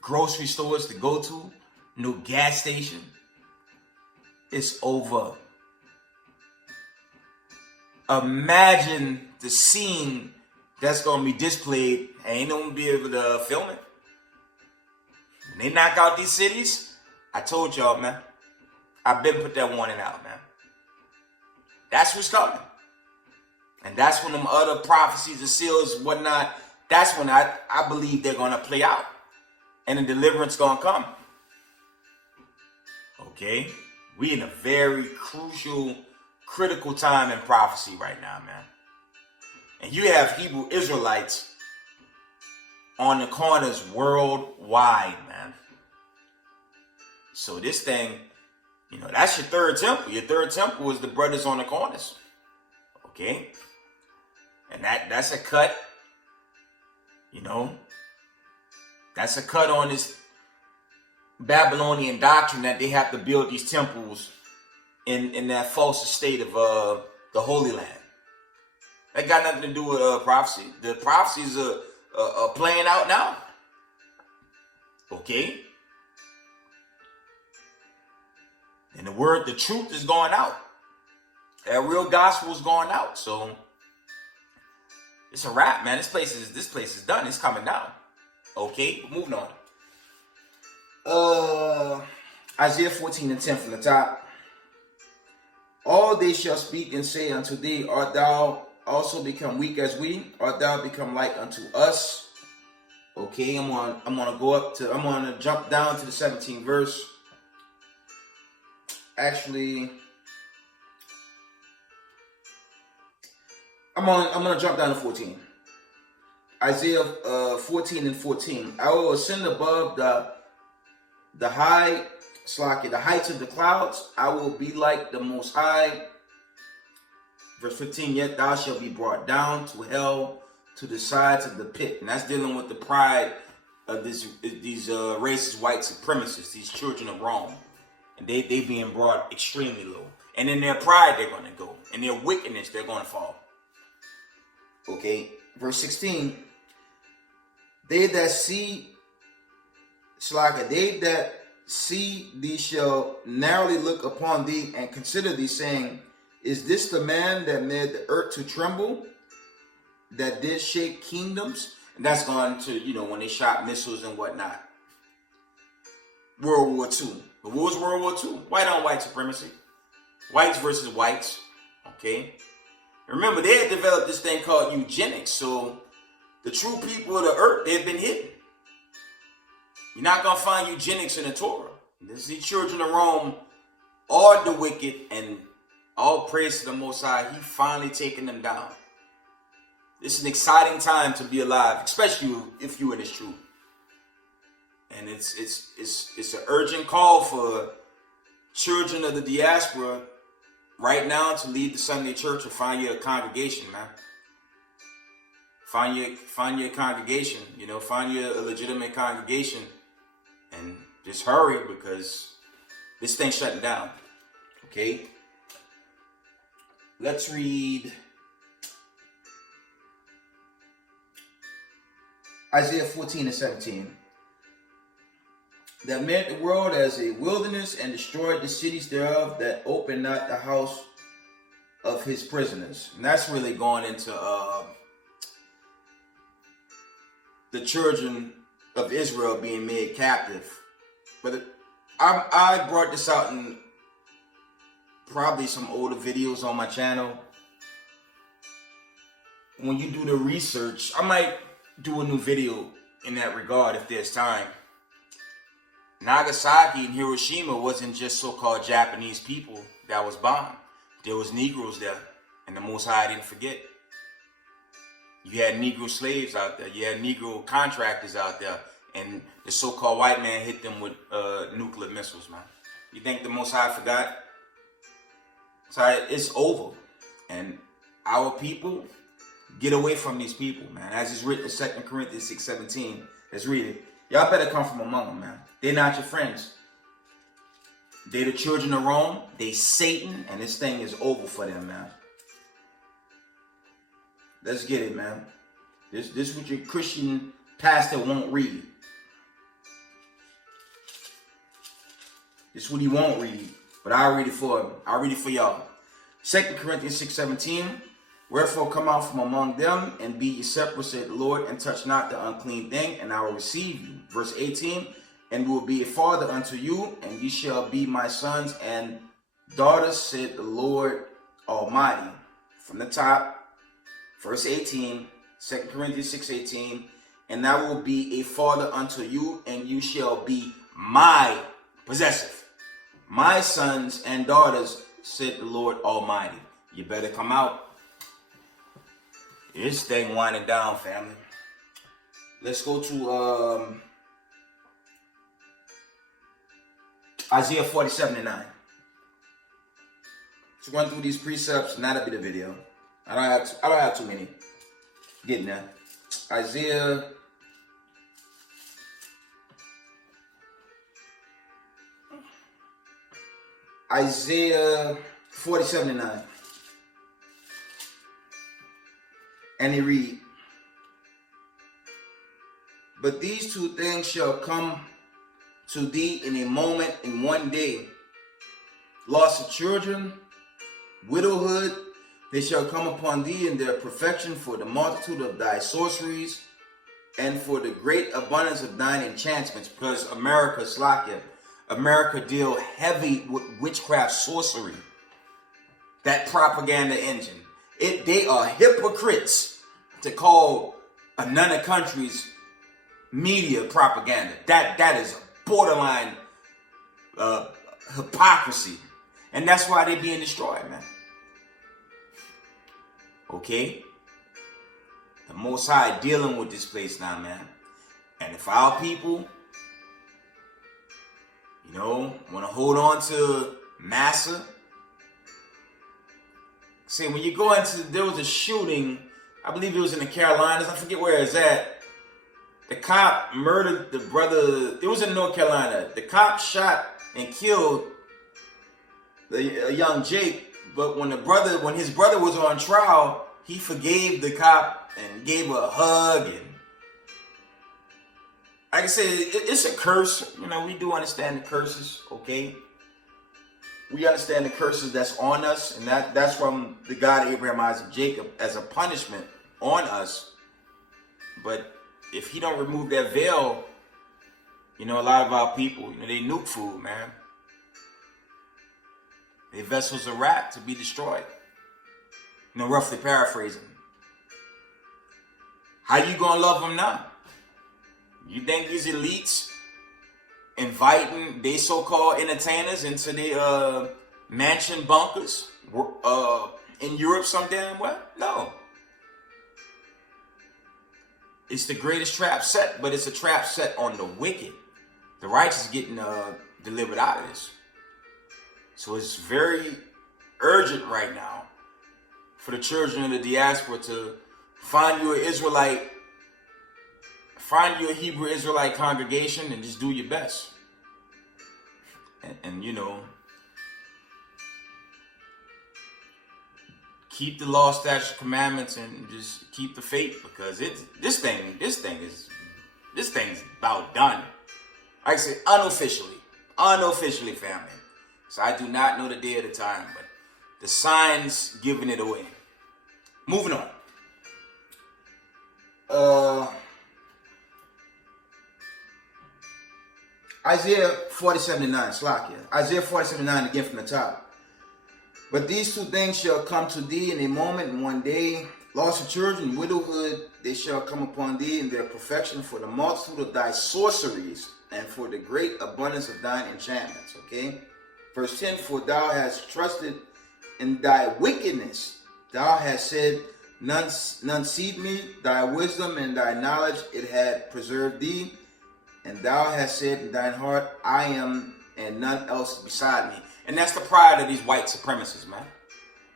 grocery stores to go to, no gas station. It's over. Imagine the scene that's gonna be displayed. Ain't no one be able to film it. When they knock out these cities, I told y'all, man. I've been put that warning out, man. That's what's coming. And that's when them other prophecies and seals, whatnot, that's when I believe they're going to play out. And the deliverance going to come. Okay? We in a very crucial, critical time in prophecy right now, man. And you have Hebrew Israelites on the corners worldwide, man. So this thing, you know, that's your third temple. Your third temple is the brothers on the corners. Okay? And that's a cut. You know? That's a cut on this Babylonian doctrine that they have to build these temples in that false state of the Holy Land. That got nothing to do with prophecy. The prophecies are playing out now. Okay? And the truth is going out. That real gospel is going out. So it's a wrap, man. This place is done. It's coming down. Okay, moving on. Isaiah 14:10 from the top. All they shall speak and say unto thee, art thou also become weak as we? Art thou become like unto us? Okay, I'm gonna jump down to the 17th verse. Actually, I'm gonna jump down to 14. Isaiah 14:14. I will ascend above the heights of the clouds. I will be like the Most High. Verse 15. Yet thou shalt be brought down to hell, to the sides of the pit. And that's dealing with the pride of these racist white supremacists, these children of Rome. And they being brought extremely low. And in their pride, they're going to go. In their wickedness, they're going to fall. Okay. Verse 16. They that see thee shall narrowly look upon thee and consider thee, saying, is this the man that made the earth to tremble, that did shake kingdoms? And that's going to, when they shot missiles and whatnot. World War II. But what was World War II? White on white supremacy. Whites versus whites. Okay. Remember, they had developed this thing called eugenics. So the true people of the earth, they've been hidden. You're not going to find eugenics in the Torah. This is the children of Rome, all the wicked, and all praise to the Most High. He finally taken them down. This is an exciting time to be alive, especially if you're in this truth. And it's an urgent call for children of the diaspora right now to leave the Sunday church and find your congregation, man. Find your congregation, find your legitimate congregation, and just hurry, because this thing's shutting down. Okay? Let's read Isaiah 14:17. That made the world as a wilderness and destroyed the cities thereof, that opened not the house of his prisoners. And that's really going into the children of Israel being made captive. But I brought this out in probably some older videos on my channel. When you do the research, I might do a new video in that regard if there's time. Nagasaki and Hiroshima wasn't just so-called Japanese people that was bombed. There was Negroes there, and the Most High didn't forget. You had Negro slaves out there. You had Negro contractors out there, and the so-called white man hit them with nuclear missiles, man. You think the Most High forgot? It's over, and our people get away from these people, man. As it's written in 2 Corinthians 6:17. Let's read it. Y'all better come from among them, man. They're not your friends. They the children of Rome. They Satan, and this thing is over for them, man. Let's get it, man. This is what your Christian pastor won't read. This is what he won't read, but I'll read it for him. I'll read it for y'all. 2 Corinthians 6:17. Wherefore come out from among them, and be ye separate, said the Lord, and touch not the unclean thing, and I will receive you. Verse 18. And will be a father unto you, and ye shall be my sons and daughters, said the Lord Almighty. From the top, verse 18, 2 Corinthians 6:18. And I will be a father unto you, and you shall be my possessive, my sons and daughters, said the Lord Almighty. You better come out. This thing winding down, family. Let's go to Isaiah 47:9. Let's run through these precepts, and that'll be the video. I don't have too many. Getting there. Isaiah Isaiah 47:9. And he read, but these two things shall come to thee in a moment, in one day. Loss of children, widowhood, they shall come upon thee in their perfection for the multitude of thy sorceries and for the great abundance of thine enchantments. Because America deal heavy with witchcraft, sorcery. That propaganda engine. They are hypocrites to call another country's media propaganda. That is borderline hypocrisy. And that's why they're being destroyed, man. Okay? The Most High dealing with this place now, man. And if our people, want to hold on to massa. See, when you go into, there was a shooting, I believe it was in the Carolinas, I forget where it's at. The cop murdered the brother, it was in North Carolina. The cop shot and killed a young Jake, but when his brother was on trial, he forgave the cop and gave her a hug. And like I said, it's a curse. We do understand the curses, okay? We understand the curses that's on us, and that's from the God Abraham, Isaac, Jacob as a punishment on us. But if he don't remove that veil, a lot of our people, they nuke food, man. Their vessels are wrapped to be destroyed. Roughly paraphrasing. How you gonna love them now? You think these elites inviting they so-called entertainers into their mansion bunkers in Europe some damn well? No. It's the greatest trap set, but it's a trap set on the wicked. The righteous getting delivered out of this. So it's very urgent right now for the children of the diaspora to find you an Israelite, find you a Hebrew Israelite congregation and just do your best. And keep the law, statutes, commandments, and just keep the faith, because this thing is about done. Like I said, unofficially, family. So I do not know the day or the time, but the signs giving it away. Moving on. Isaiah 47:9, Slakia. Isaiah 47:9 again from the top. But these two things shall come to thee in a moment, in one day. Loss of children, widowhood, they shall come upon thee in their perfection for the multitude of thy sorceries and for the great abundance of thine enchantments. Okay? Verse 10, for thou hast trusted in thy wickedness. Thou hast said, none seed me, thy wisdom and thy knowledge, it had preserved thee. And thou hast said in thine heart, I am, and none else beside me. And that's the pride of these white supremacists, man.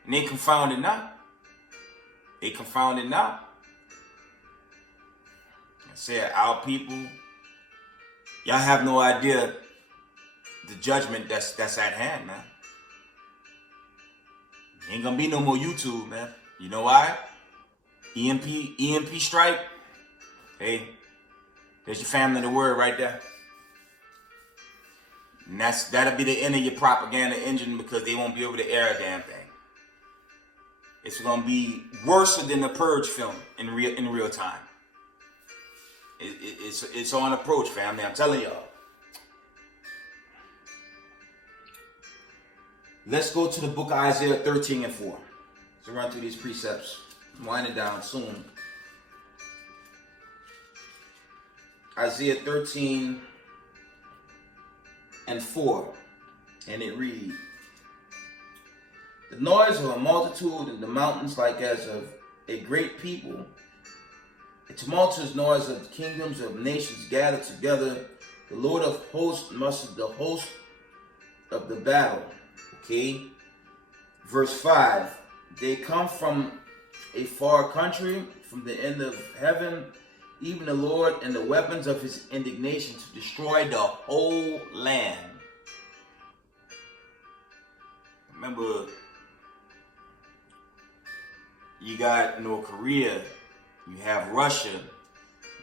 And they confounded now. I said, our people, y'all have no idea the judgment that's at hand, man. Ain't gonna be no more YouTube, man. You know why? EMP strike. Hey, there's your family in the word right there. And that'll be the end of your propaganda engine, because they won't be able to air a damn thing. It's gonna be worse than the Purge film in real time. It's on approach, family. I'm telling y'all. Let's go to the book of Isaiah 13 and 4. Let's run through these precepts. I'm winding down soon. Isaiah 13 and 4. And it reads, the noise of a multitude in the mountains like as of a great people. A tumultuous noise of the kingdoms of nations gathered together. The Lord of hosts mustered the host of the battle. Okay. Verse 5. They come from a far country, from the end of heaven, even the Lord and the weapons of his indignation to destroy the whole land. Remember, you got North Korea, you have Russia,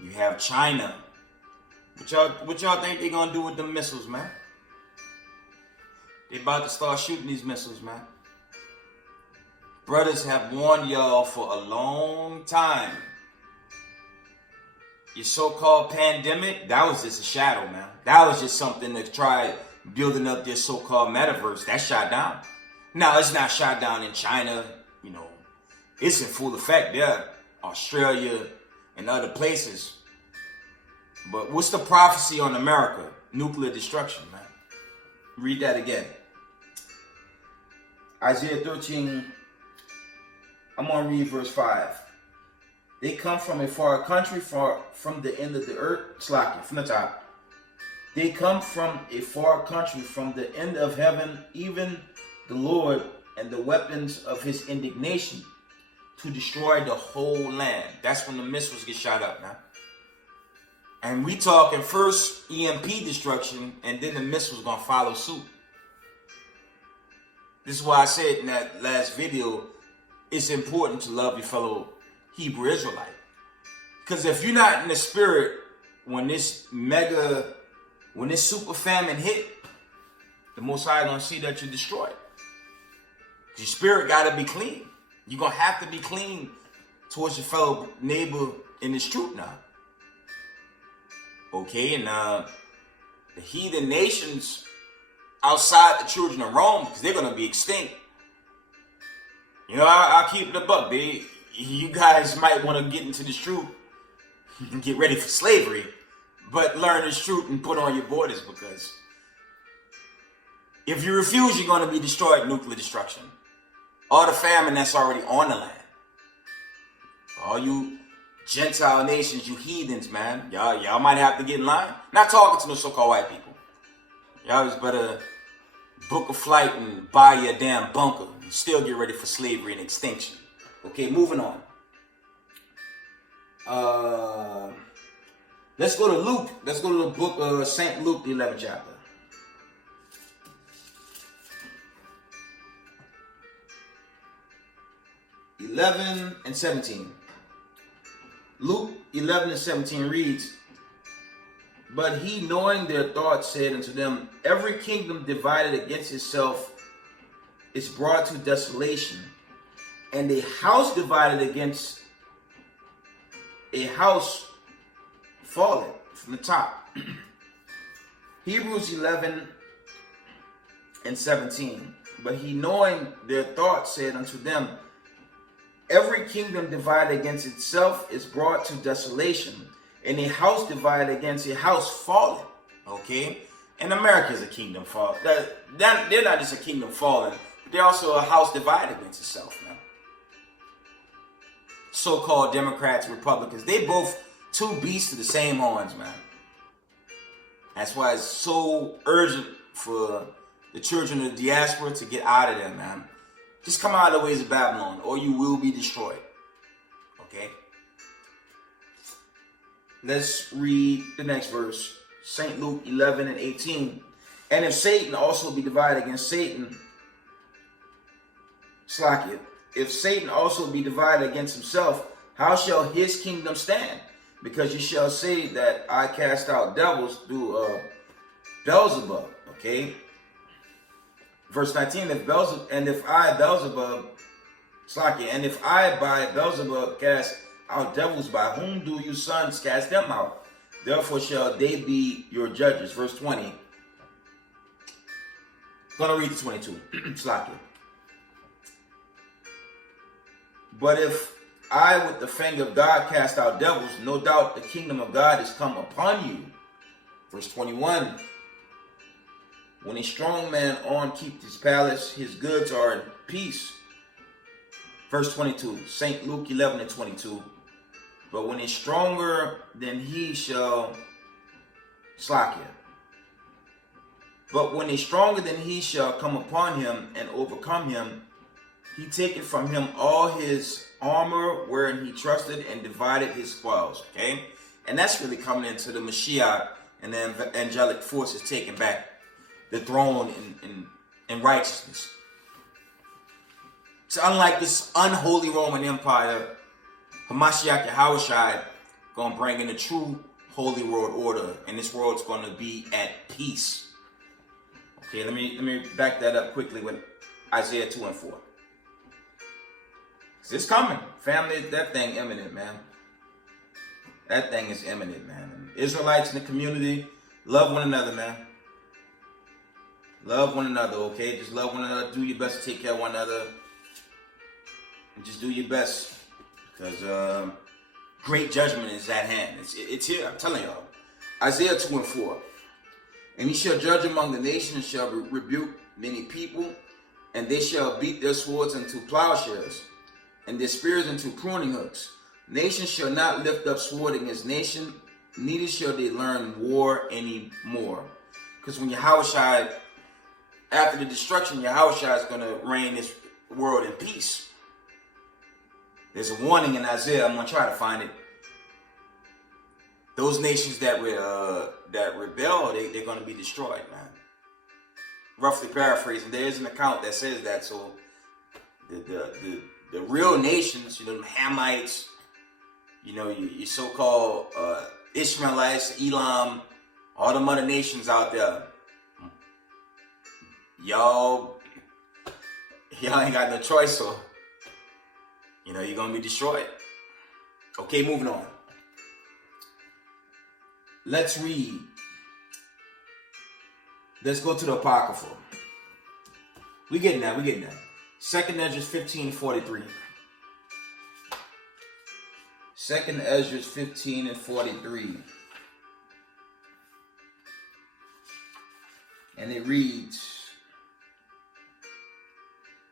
you have China. What y'all think they gonna do with them missiles, man? They about to start shooting these missiles, man. Brothers have warned y'all for a long time. Your so-called pandemic, that was just a shadow, man. That was just something to try building up their so-called metaverse. That's shot down. Now, it's not shot down in China, you know. It's in full effect there. Australia and other places. But what's the prophecy on America? Nuclear destruction, man. Read that again. Isaiah 13, I'm going to read verse 5. They come from a far country, far from the end of the earth. Slack it, from the top. They come from a far country, from the end of heaven, even the Lord and the weapons of his indignation, to destroy the whole land. That's when the missiles get shot up now. And we talking first EMP destruction, and then the missiles gonna follow suit. This is why I said in that last video, it's important to love your fellow Hebrew Israelite. Because if you're not in the spirit when this super famine hit, the Most High gonna see that you're destroyed. Your spirit gotta be clean. You're gonna have to be clean towards your fellow neighbor in this truth now. Okay, and the heathen nations outside the children of Rome, because they're gonna be extinct. You know, I'll keep it a buck, babe. You guys might want to get into this truth and get ready for slavery, but learn this truth and put on your borders, because if you refuse, you're going to be destroyed. Nuclear destruction. All the famine that's already on the land. All you Gentile nations, you heathens, man. Y'all might have to get in line. Not talking to no so-called white people. Y'all just better book a flight and buy you a damn bunker. And still get ready for slavery and extinction. Okay, moving on. Let's go to Luke. Let's go to the book of St. Luke, the 11th chapter. (11 and 17). Luke 11 and 17 reads, "But he, knowing their thoughts, said unto them, Every kingdom divided against itself is brought to desolation, and a house divided against a house falleth." From the top. Hebrews 11 and 17. "But he, knowing their thoughts, said unto them, Every kingdom divided against itself is brought to desolation, and a house divided against a house fallen." Okay? And America is a kingdom fallen. They're not just a kingdom fallen, but they're also a house divided against itself, man. So-called Democrats, Republicans, they both two beasts of the same horns, man. That's why it's so urgent for the children of the diaspora to get out of there, man. Just come out of the ways of Babylon, or you will be destroyed. Okay? Let's read the next verse. St. Luke 11 and 18. "And if Satan also be divided against Satan," slack it, "if Satan also be divided against himself, how shall his kingdom stand? Because you shall say that I cast out devils through Beelzebub." Okay? Verse 19, "And if I, Beelzebub, and if I by Beelzebub cast out devils, by whom do you sons cast them out? Therefore shall they be your judges." Verse 20. Gonna read the 22. Slack it. "But if I with the finger of God cast out devils, no doubt the kingdom of God is come upon you." Verse 21. "When a strong man keeps his palace, his goods are in peace." Verse 22, St. Luke 11 and 22. "But when a stronger than he shall," slack it, "but when a stronger than he shall come upon him and overcome him, he taketh from him all his armor wherein he trusted and divided his spoils." Okay? And that's really coming into the Mashiach and the angelic forces taking back the throne in righteousness. So unlike this unholy Roman Empire, Hamashiach Yahushua gonna bring in a true holy world order, and this world's gonna be at peace. Okay, let me back that up quickly with Isaiah 2 and 4. It's coming, family. That thing imminent, man. That thing is imminent, man. And Israelites in the community, love one another, man. Love one another, okay? Just love one another. Do your best to take care of one another. And just do your best. Because great judgment is at hand. It's here, I'm telling y'all. Isaiah 2 and 4. And he shall judge among the nations, shall rebuke many people, and they shall beat their swords into plowshares, and their spears into pruning hooks. Nation shall not lift up sword against nation, neither shall they learn war anymore. Because when Yahushua, after the destruction, Yahushua is going to reign this world in peace. There's a warning in Isaiah. I'm going to try to find it. Those nations that rebel, they're going to be destroyed, man. Roughly paraphrasing, there is an account that says that. So the real nations, the Hamites, your so-called Ishmaelites, Elam, all the other nations out there, y'all ain't got no choice, so you're gonna be destroyed. Okay, moving on. Let's read. Let's go to the Apocrypha. We getting that. 2nd Ezra 15:43. 2nd Ezra 15:43. And it reads,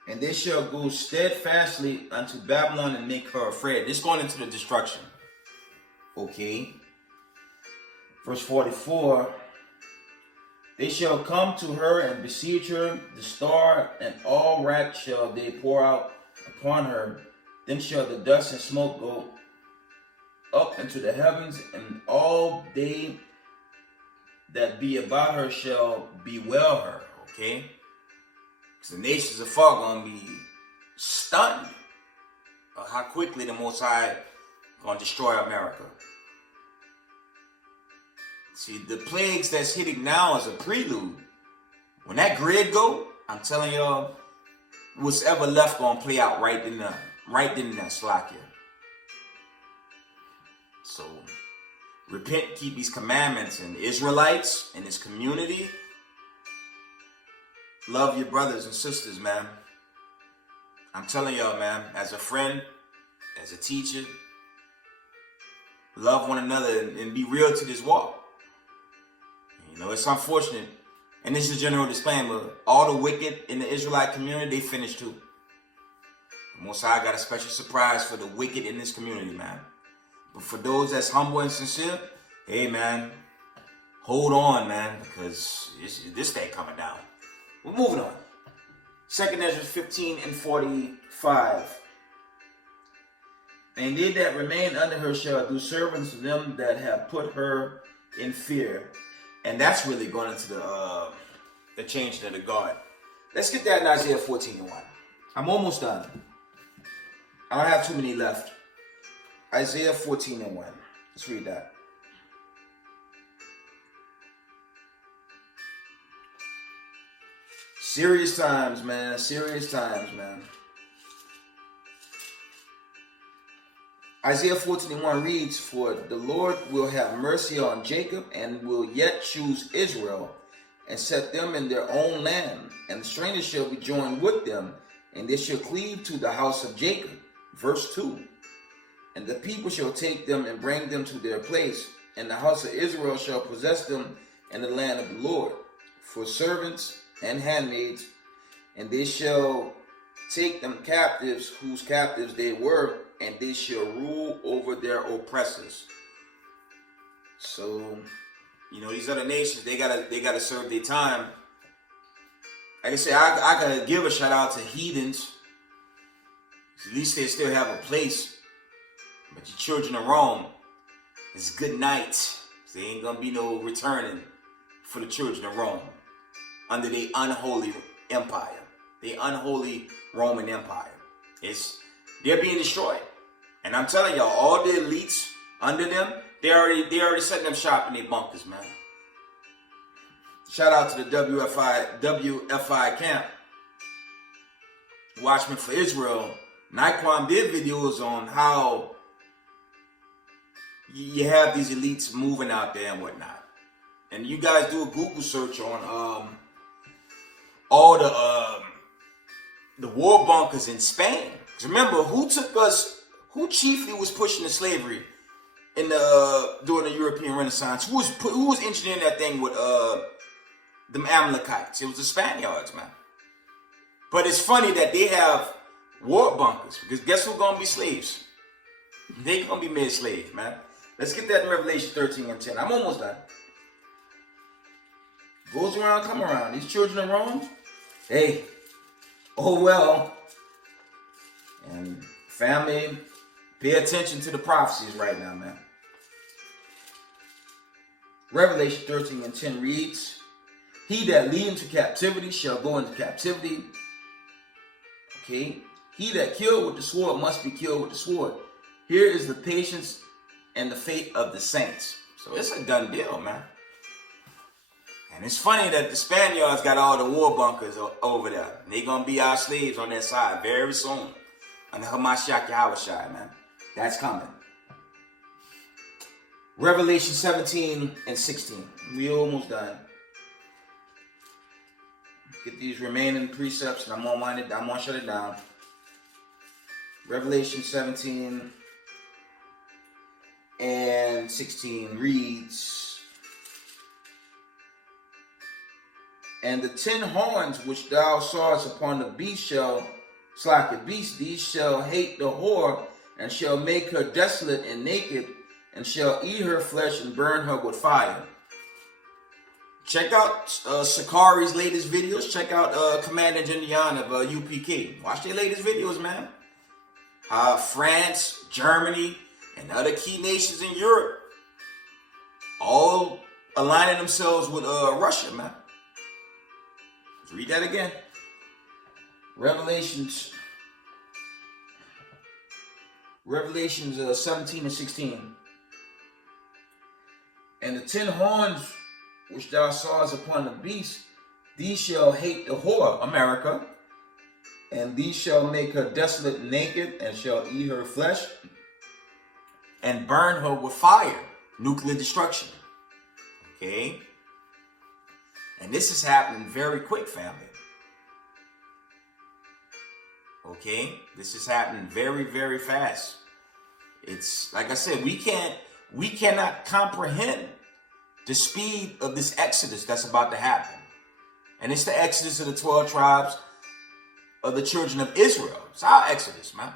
and they shall go steadfastly unto Babylon and make her afraid. This going into the destruction. Okay. Verse 44. They shall come to her and besiege her, the star and all wrath shall they pour out upon her. Then shall the dust and smoke go up into the heavens, and all they that be about her shall bewail her. Okay? Because the nations of far going to be stunned of how quickly the Most High going to destroy America. See, the plagues that's hitting now is a prelude. When that grid go, I'm telling y'all, what's ever left gonna play out right in that slack here. So, repent, keep these commandments, and Israelites in this community, love your brothers and sisters, man. I'm telling y'all, man, as a friend, as a teacher, love one another and be real to this walk. It's unfortunate, and this is a general disclaimer, all the wicked in the Israelite community, they finished too. The Most High got a special surprise for the wicked in this community, man. But for those that's humble and sincere, hey, man, hold on, man, because this thing coming down. We're moving on. 2nd Ezra 15:45. And they that remain under her shall do servants to them that have put her in fear. And that's really going into the changing of the guard. Let's get that in Isaiah 14:1. I'm almost done. I don't have too many left. Isaiah 14:1. Let's read that. Serious times, man. Serious times, man. Isaiah 14:1 reads, for the Lord will have mercy on Jacob and will yet choose Israel and set them in their own land. And the strangers shall be joined with them, and they shall cleave to the house of Jacob. Verse 2. And the people shall take them and bring them to their place, and the house of Israel shall possess them in the land of the Lord, for servants and handmaids, and they shall take them captives, whose captives they were, and they shall rule over their oppressors. So, these other nations, they gotta serve their time. Like I say, I gotta give a shout out to heathens. At least they still have a place. But your children of Rome, it's good night. There ain't gonna be no returning for the children of Rome under the unholy empire, the unholy Roman Empire. They're being destroyed. And I'm telling y'all, all the elites under them, they already setting them shop in their bunkers, man. Shout out to the WFI camp. Watchmen for Israel. Naquan did videos on how you have these elites moving out there and whatnot. And you guys do a Google search on all the war bunkers in Spain. Because remember, who chiefly was pushing the slavery in during the European Renaissance? Who was engineering that thing with them Amalekites? It was the Spaniards, man. But it's funny that they have war bunkers, because guess who's gonna be slaves? They gonna be made slaves, man. Let's get that in Revelation 13 and 10. I'm almost done. Goes around, come around. These children of Rome, hey, oh well. And family, pay attention to the prophecies right now, man. Revelation 13 and 10 reads, he that lead into captivity shall go into captivity. Okay. He that killed with the sword must be killed with the sword. Here is the patience and the fate of the saints. So it's a done deal, man. And it's funny that the Spaniards got all the war bunkers over there. They're going to be our slaves on their side very soon. Under Hamashiach Yahushai, man. That's coming. Revelation 17 and 16. We almost done. Get these remaining precepts and I'm going to shut it down. Revelation 17 and 16 reads, and the 10 horns which thou sawest upon the beast these shall hate the whore, and shall make her desolate and naked, and shall eat her flesh and burn her with fire. Check out Sakari's latest videos. Check out Commander Jindian of UPK. Watch their latest videos, man. France, Germany, and other key nations in Europe all aligning themselves with Russia, man. Let's read that again. Revelations 17 and 16. And the 10 horns which thou sawest upon the beast, these shall hate the whore, America, and these shall make her desolate and naked, and shall eat her flesh, and burn her with fire, nuclear destruction. Okay? And this is happening very quick, family. Okay? This is happening very, very fast. It's, like I said, we cannot comprehend the speed of this exodus that's about to happen. And it's the exodus of the 12 tribes of the children of Israel. It's our exodus, man.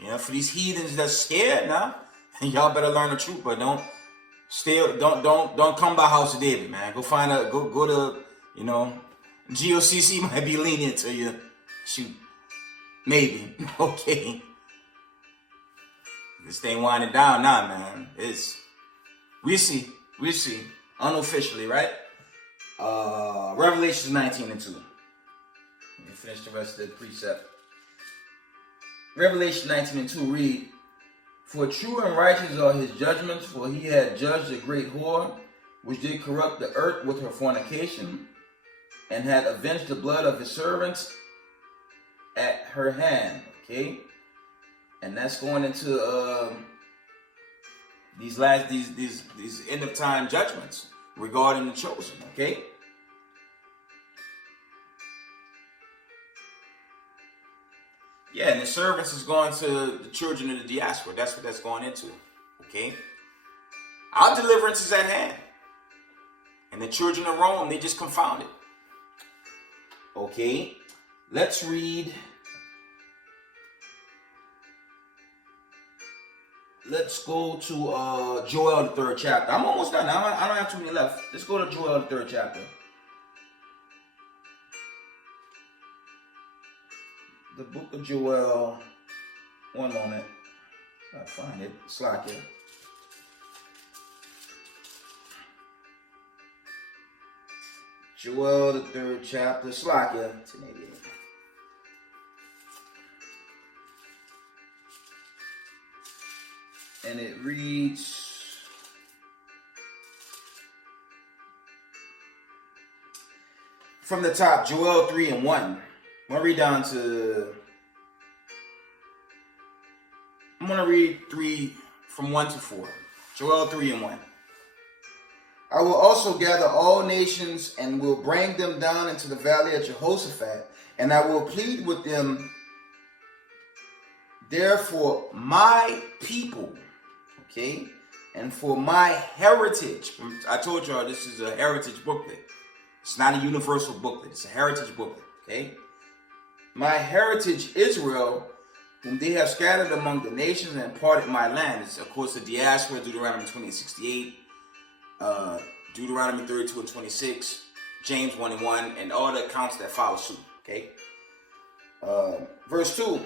You know, for these heathens that's scared now, y'all better learn the truth, but don't come by House of David, man. Go to, you know, GOCC might be lenient to you. Shoot. Maybe. Okay. This thing winding down now, man. We see. Unofficially, right? Revelation 19 and 2. Let me finish the rest of the precept. Revelation 19 and 2 read, for true and righteous are his judgments, for he had judged a great whore, which did corrupt the earth with her fornication, and had avenged the blood of his servants at her hand. Okay? And that's going into these end of time judgments regarding the chosen. Okay? Yeah, and the servants is going to the children of the diaspora. That's what that's going into. Okay? Our deliverance is at hand. And the children of Rome, they just confounded. Okay? Let's read. Let's go to Joel, the 3rd chapter. I'm almost done. I don't have too many left. Let's go to Joel, the 3rd chapter. The book of Joel. One moment. I find it. Slack it. Joel, the 3rd chapter. Slack it. 1088. And it reads, from the top, Joel 3:1. I'm going to read down to, I'm going to read 3 from 1 to 4. Joel 3:1. I will also gather all nations and will bring them down into the valley of Jehoshaphat, and I will plead with them there for my people, okay, and for my heritage. I told y'all this is a heritage booklet. It's not a universal booklet. It's a heritage booklet, okay? My heritage Israel, whom they have scattered among the nations and parted my land. It's, of course, the diaspora, Deuteronomy 20:68, Deuteronomy 32:26, James 1:1, and all the accounts that follow suit, okay? Verse 2.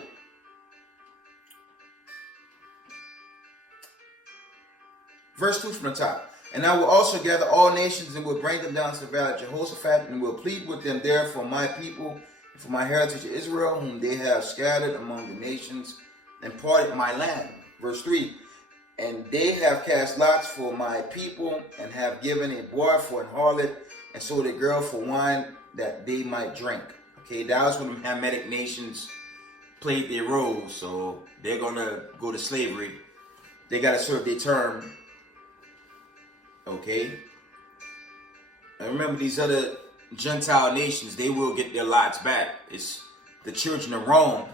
Verse 2 from the top. And I will also gather all nations and will bring them down to the valley of Jehoshaphat, and will plead with them there for my people and for my heritage Israel, whom they have scattered among the nations and parted my land. Verse 3. And they have cast lots for my people, and have given a boy for an harlot, and sold a girl for wine that they might drink. Okay, that was when the Hamitic nations played their roles, so they're going to go to slavery. They got to serve their term. Okay, and remember, these other Gentile nations, they will get their lots back. It's the children of Rome.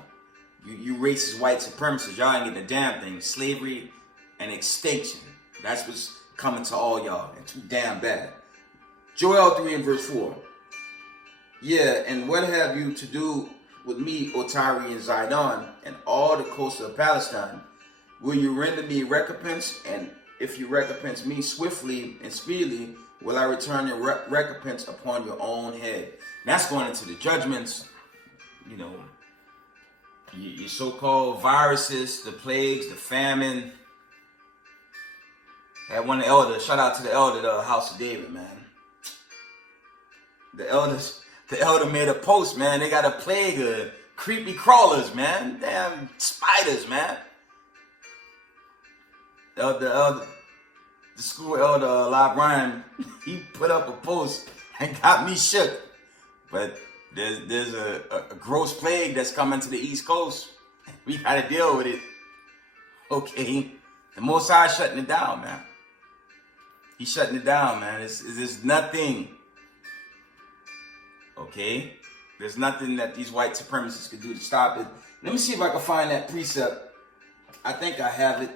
You racist white supremacists, y'all ain't getting a damn thing. Slavery and extinction. That's what's coming to all y'all, and too damn bad. Joel 3:4. Yeah, and what have you to do with me, O Tyre and Zidon, and all the coasts of Palestine? Will you render me recompense? And if you recompense me swiftly and speedily, will I return your recompense upon your own head? And that's going into the judgments. You know, your so-called viruses, the plagues, the famine. Had one of the elders, shout out to the elder of the House of David, man. The elder made a post, man. They got a plague of creepy crawlers, man. Damn spiders, man. The school elder, Brian, he put up a post and got me shook. But there's a gross plague that's coming to the East Coast. We got to deal with it. Okay. The Most High is shutting it down, man. He's shutting it down, man. There's nothing. Okay? There's nothing that these white supremacists could do to stop it. Let me see if I can find that precept. I think I have it.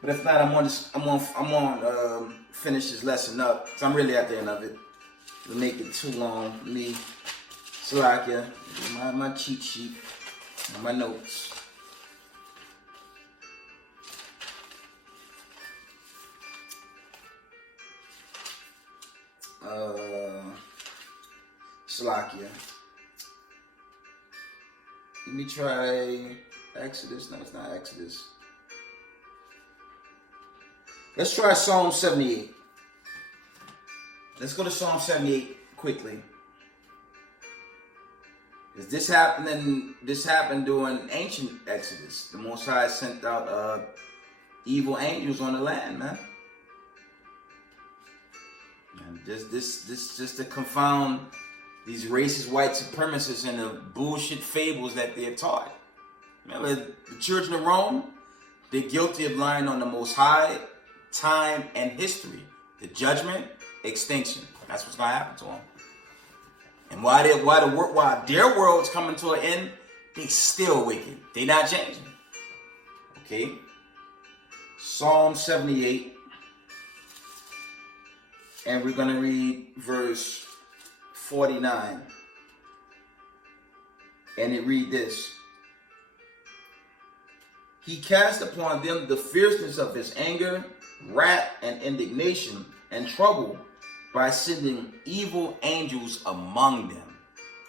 But if not, I'm on finish this lesson up. So I'm really at the end of it. It'll make it too long for me. Salakia, my cheat sheet, my notes. Salakia. Let me try Exodus. No, it's not Exodus. Let's try Psalm 78. Let's go to Psalm 78 quickly. Because this happened during ancient Exodus. The Most High sent out evil angels on the land, man. And this just to confound these racist white supremacists and the bullshit fables that they're taught. Remember, the children of Rome, they're guilty of lying on the Most High, time, and history. The judgment, extinction. That's what's going to happen to them. And while their world's coming to an end, they still wicked. They not changing. Okay? Psalm 78. And we're going to read verse 49. And it read this. He cast upon them the fierceness of his anger, wrath, and indignation, and trouble by sending evil angels among them.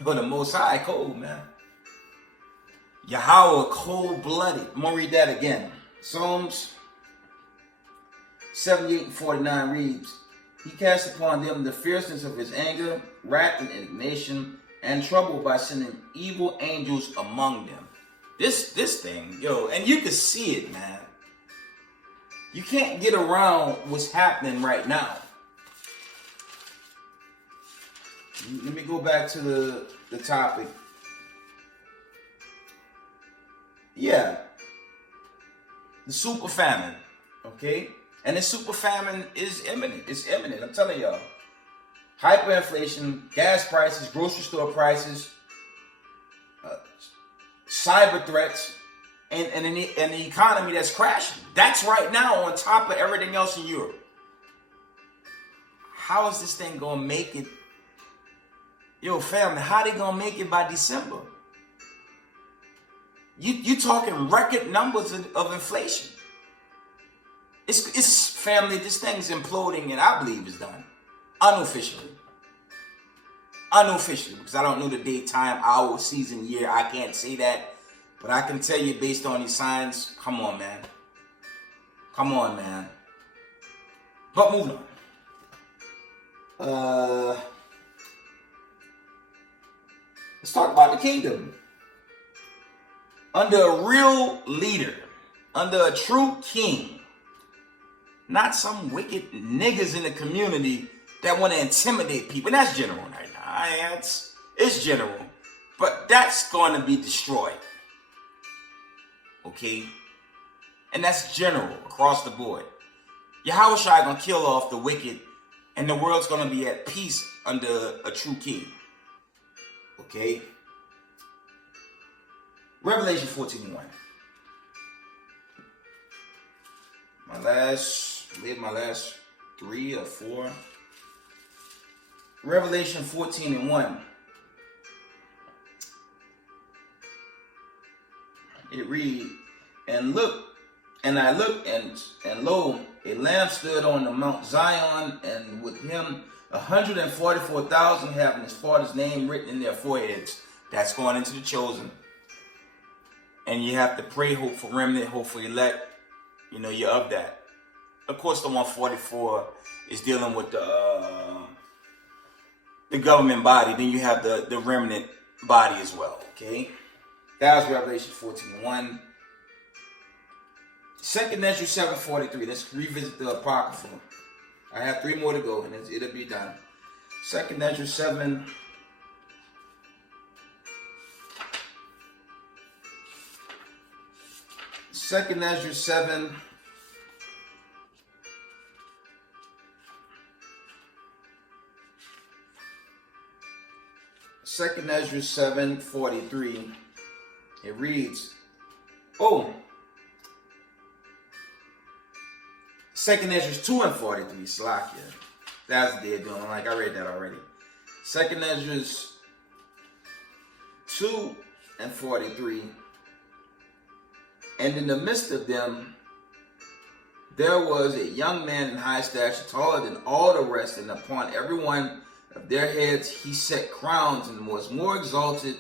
But the Most High cold, man. Yahweh cold-blooded. I'm going to read that again. Psalms 78 and 49 reads, He cast upon them the fierceness of his anger, wrath, and indignation, and trouble by sending evil angels among them. This thing, yo, and you can see it, man. You can't get around what's happening right now. Let me go back to the topic. Yeah. The super famine. Okay? And the super famine is imminent. It's imminent. I'm telling y'all. Hyperinflation, gas prices, grocery store prices, cyber threats, and the economy that's crashing. That's right now on top of everything else in Europe. How is this thing gonna make it? Yo, family, how they gonna make it by December? You talking record numbers of inflation. It's family, this thing's imploding, and I believe it's done. Unofficially. Unofficially, because I don't know the date, time, hour, season, year. I can't say that. But I can tell you based on these signs, come on, man. Come on, man. But moving on. Let's talk about the kingdom. Under a real leader, under a true king, not some wicked niggas in the community that want to intimidate people. And that's general right now. It's general. But that's going to be destroyed. Okay? And that's general across the board. Yahushua going to kill off the wicked, and the world's going to be at peace under a true king. Okay? Revelation 14:1. My last 3 or 4. Revelation 14:1. It reads, and I looked, and lo, a lamb stood on the Mount Zion, and with him 144,000 having his father's name written in their foreheads. That's going into the chosen. And you have to pray, hope for remnant, hope for elect. You know, you're of that. Of course, the 144 is dealing with the government body. Then you have the remnant body as well. Okay? That was Revelation 14:1. 2nd Ezra 7:43. Let's revisit the Apocrypha. I have 3 more to go, and it'll be done. 2nd Ezra 7. Second Ezra 7. Second Ezra 7:43. It reads, oh, 2nd Ezra 2:43. Slakia. That's what they're doing. Like I read that already. 2nd Ezra 2:43. And in the midst of them, there was a young man in high stature, taller than all the rest, and upon every one of their heads he set crowns, and was more exalted,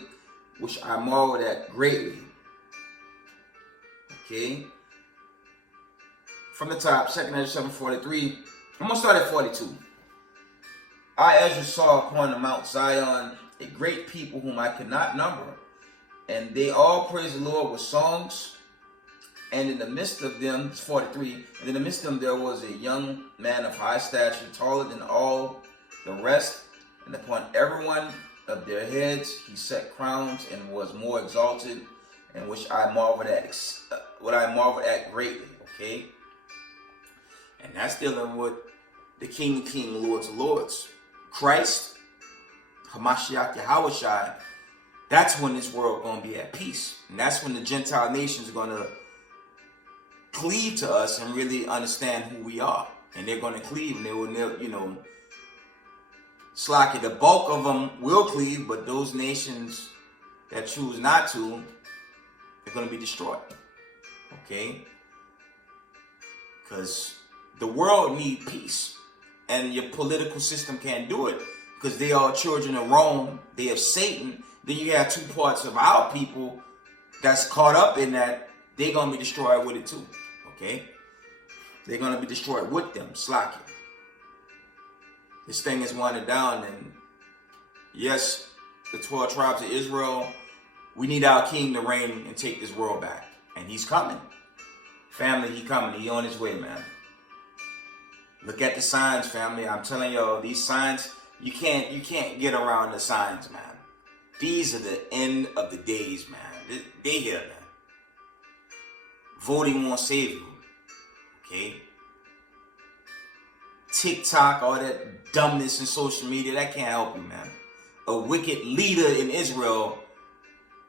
which I marveled at greatly. Okay. From the top, 2nd Ezra 7:43. I'm going to start at 42. I, Ezra, saw upon the Mount Zion a great people whom I could not number, and they all praise the Lord with songs. And in the midst of them, 43, and in the midst of them there was a young man of high stature, taller than all the rest, and upon every one of their heads he set crowns, and was more exalted, and which I marveled at greatly. Okay? And that's dealing with the King of Kings, Lords of Lords. Christ, Hamashiach Yahushua. That's when this world going to be at peace. And that's when the Gentile nations are going to cleave to us and really understand who we are. And they're going to cleave, and they will, slack. The bulk of them will cleave, but those nations that choose not to, they're going to be destroyed. Okay? Because the world needs peace, and your political system can't do it because they are children of Rome. They have Satan. Then you have 2 parts of our people that's caught up in that. They're going to be destroyed with it too. Okay? They're going to be destroyed with them. Slack it. This thing is winding down, and yes, the 12 tribes of Israel, we need our king to reign and take this world back. And he's coming. Family, he coming. He on his way, man. Look at the signs, family. I'm telling y'all, these signs, you can't get around the signs, man. These are the end of the days, man. They here, man. Voting won't save you. Okay? TikTok, all that dumbness in social media, that can't help you, man. A wicked leader in Israel,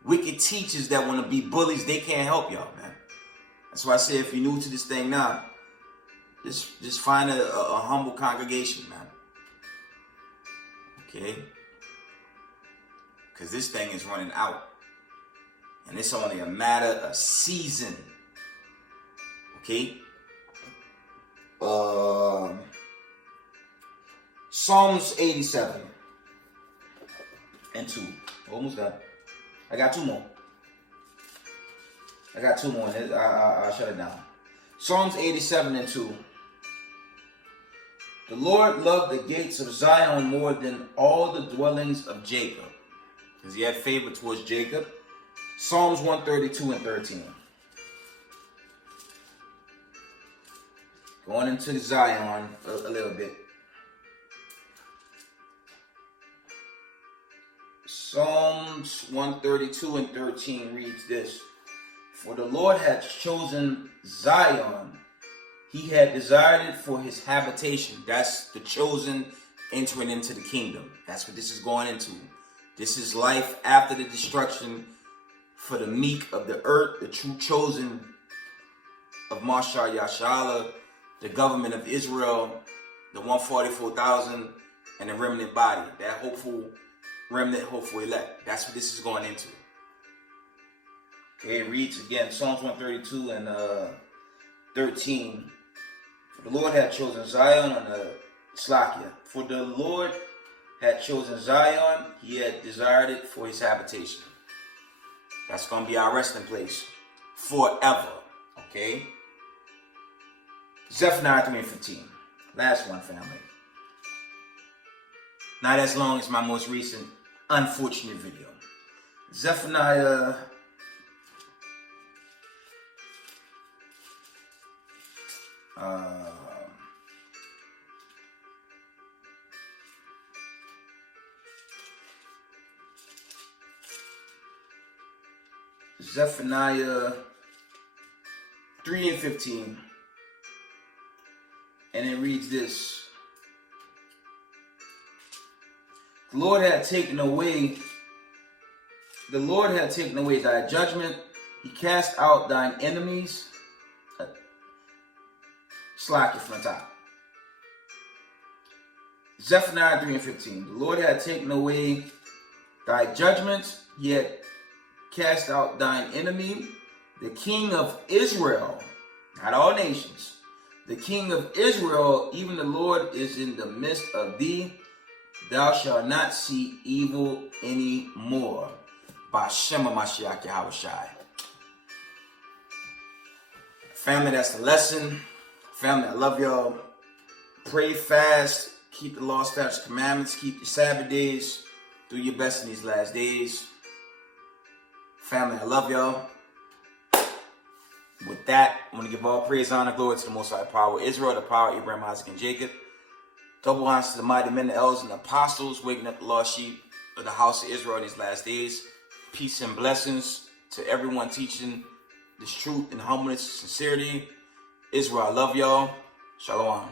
wicked teachers that want to be bullies, they can't help y'all, man. That's why I say if you're new to this thing now, just find a humble congregation, man. Okay? Because this thing is running out. And it's only a matter of season. Okay? Psalms 87 and 2. Almost done. I got two more. I'll shut it down. Psalms 87 and 2. The Lord loved the gates of Zion more than all the dwellings of Jacob, because he had favor towards Jacob. Psalms 132 and 13. Going into Zion a little bit. Psalms 132 and 13 reads this. For the Lord had chosen Zion. He had desired it for his habitation. That's the chosen entering into the kingdom. That's what this is going into. This is life after the destruction for the meek of the earth, the true chosen of Mashar Yashala, the government of Israel, the 144,000, and the remnant body, that hopeful remnant, hopeful elect. That's what this is going into. Okay, it reads again, Psalms 132 and 13. For the Lord had chosen Zion on the Slakia. For the Lord had chosen Zion, he had desired it for his habitation. That's going to be our resting place forever. Okay? Zephaniah 3 and 15. Last one, family. Not as long as my most recent unfortunate video. Zephaniah Zephaniah 3 and 15. And it reads this. The Lord had taken away thy judgment. He cast out thine enemies. Slack it from the top. Zephaniah 3 and 15. The Lord had taken away thy judgments. He had cast out thine enemy. The King of Israel, not all nations. The King of Israel, even the Lord, is in the midst of thee. Thou shalt not see evil any more. B'Shem HaMashiach Yahawashi. Family, that's the lesson. Family, I love y'all. Pray fast. Keep the law, statutes, commandments. Keep your Sabbath days. Do your best in these last days. Family, I love y'all. With that, I'm going to give all praise, honor, glory to the Most High Power of Israel, the power of Abraham, Isaac, and Jacob. Double honors to the mighty men, the elders, and the apostles, waking up the lost sheep of the house of Israel in these last days. Peace and blessings to everyone teaching this truth in humbleness and sincerity. Israel, I love y'all. Shalom.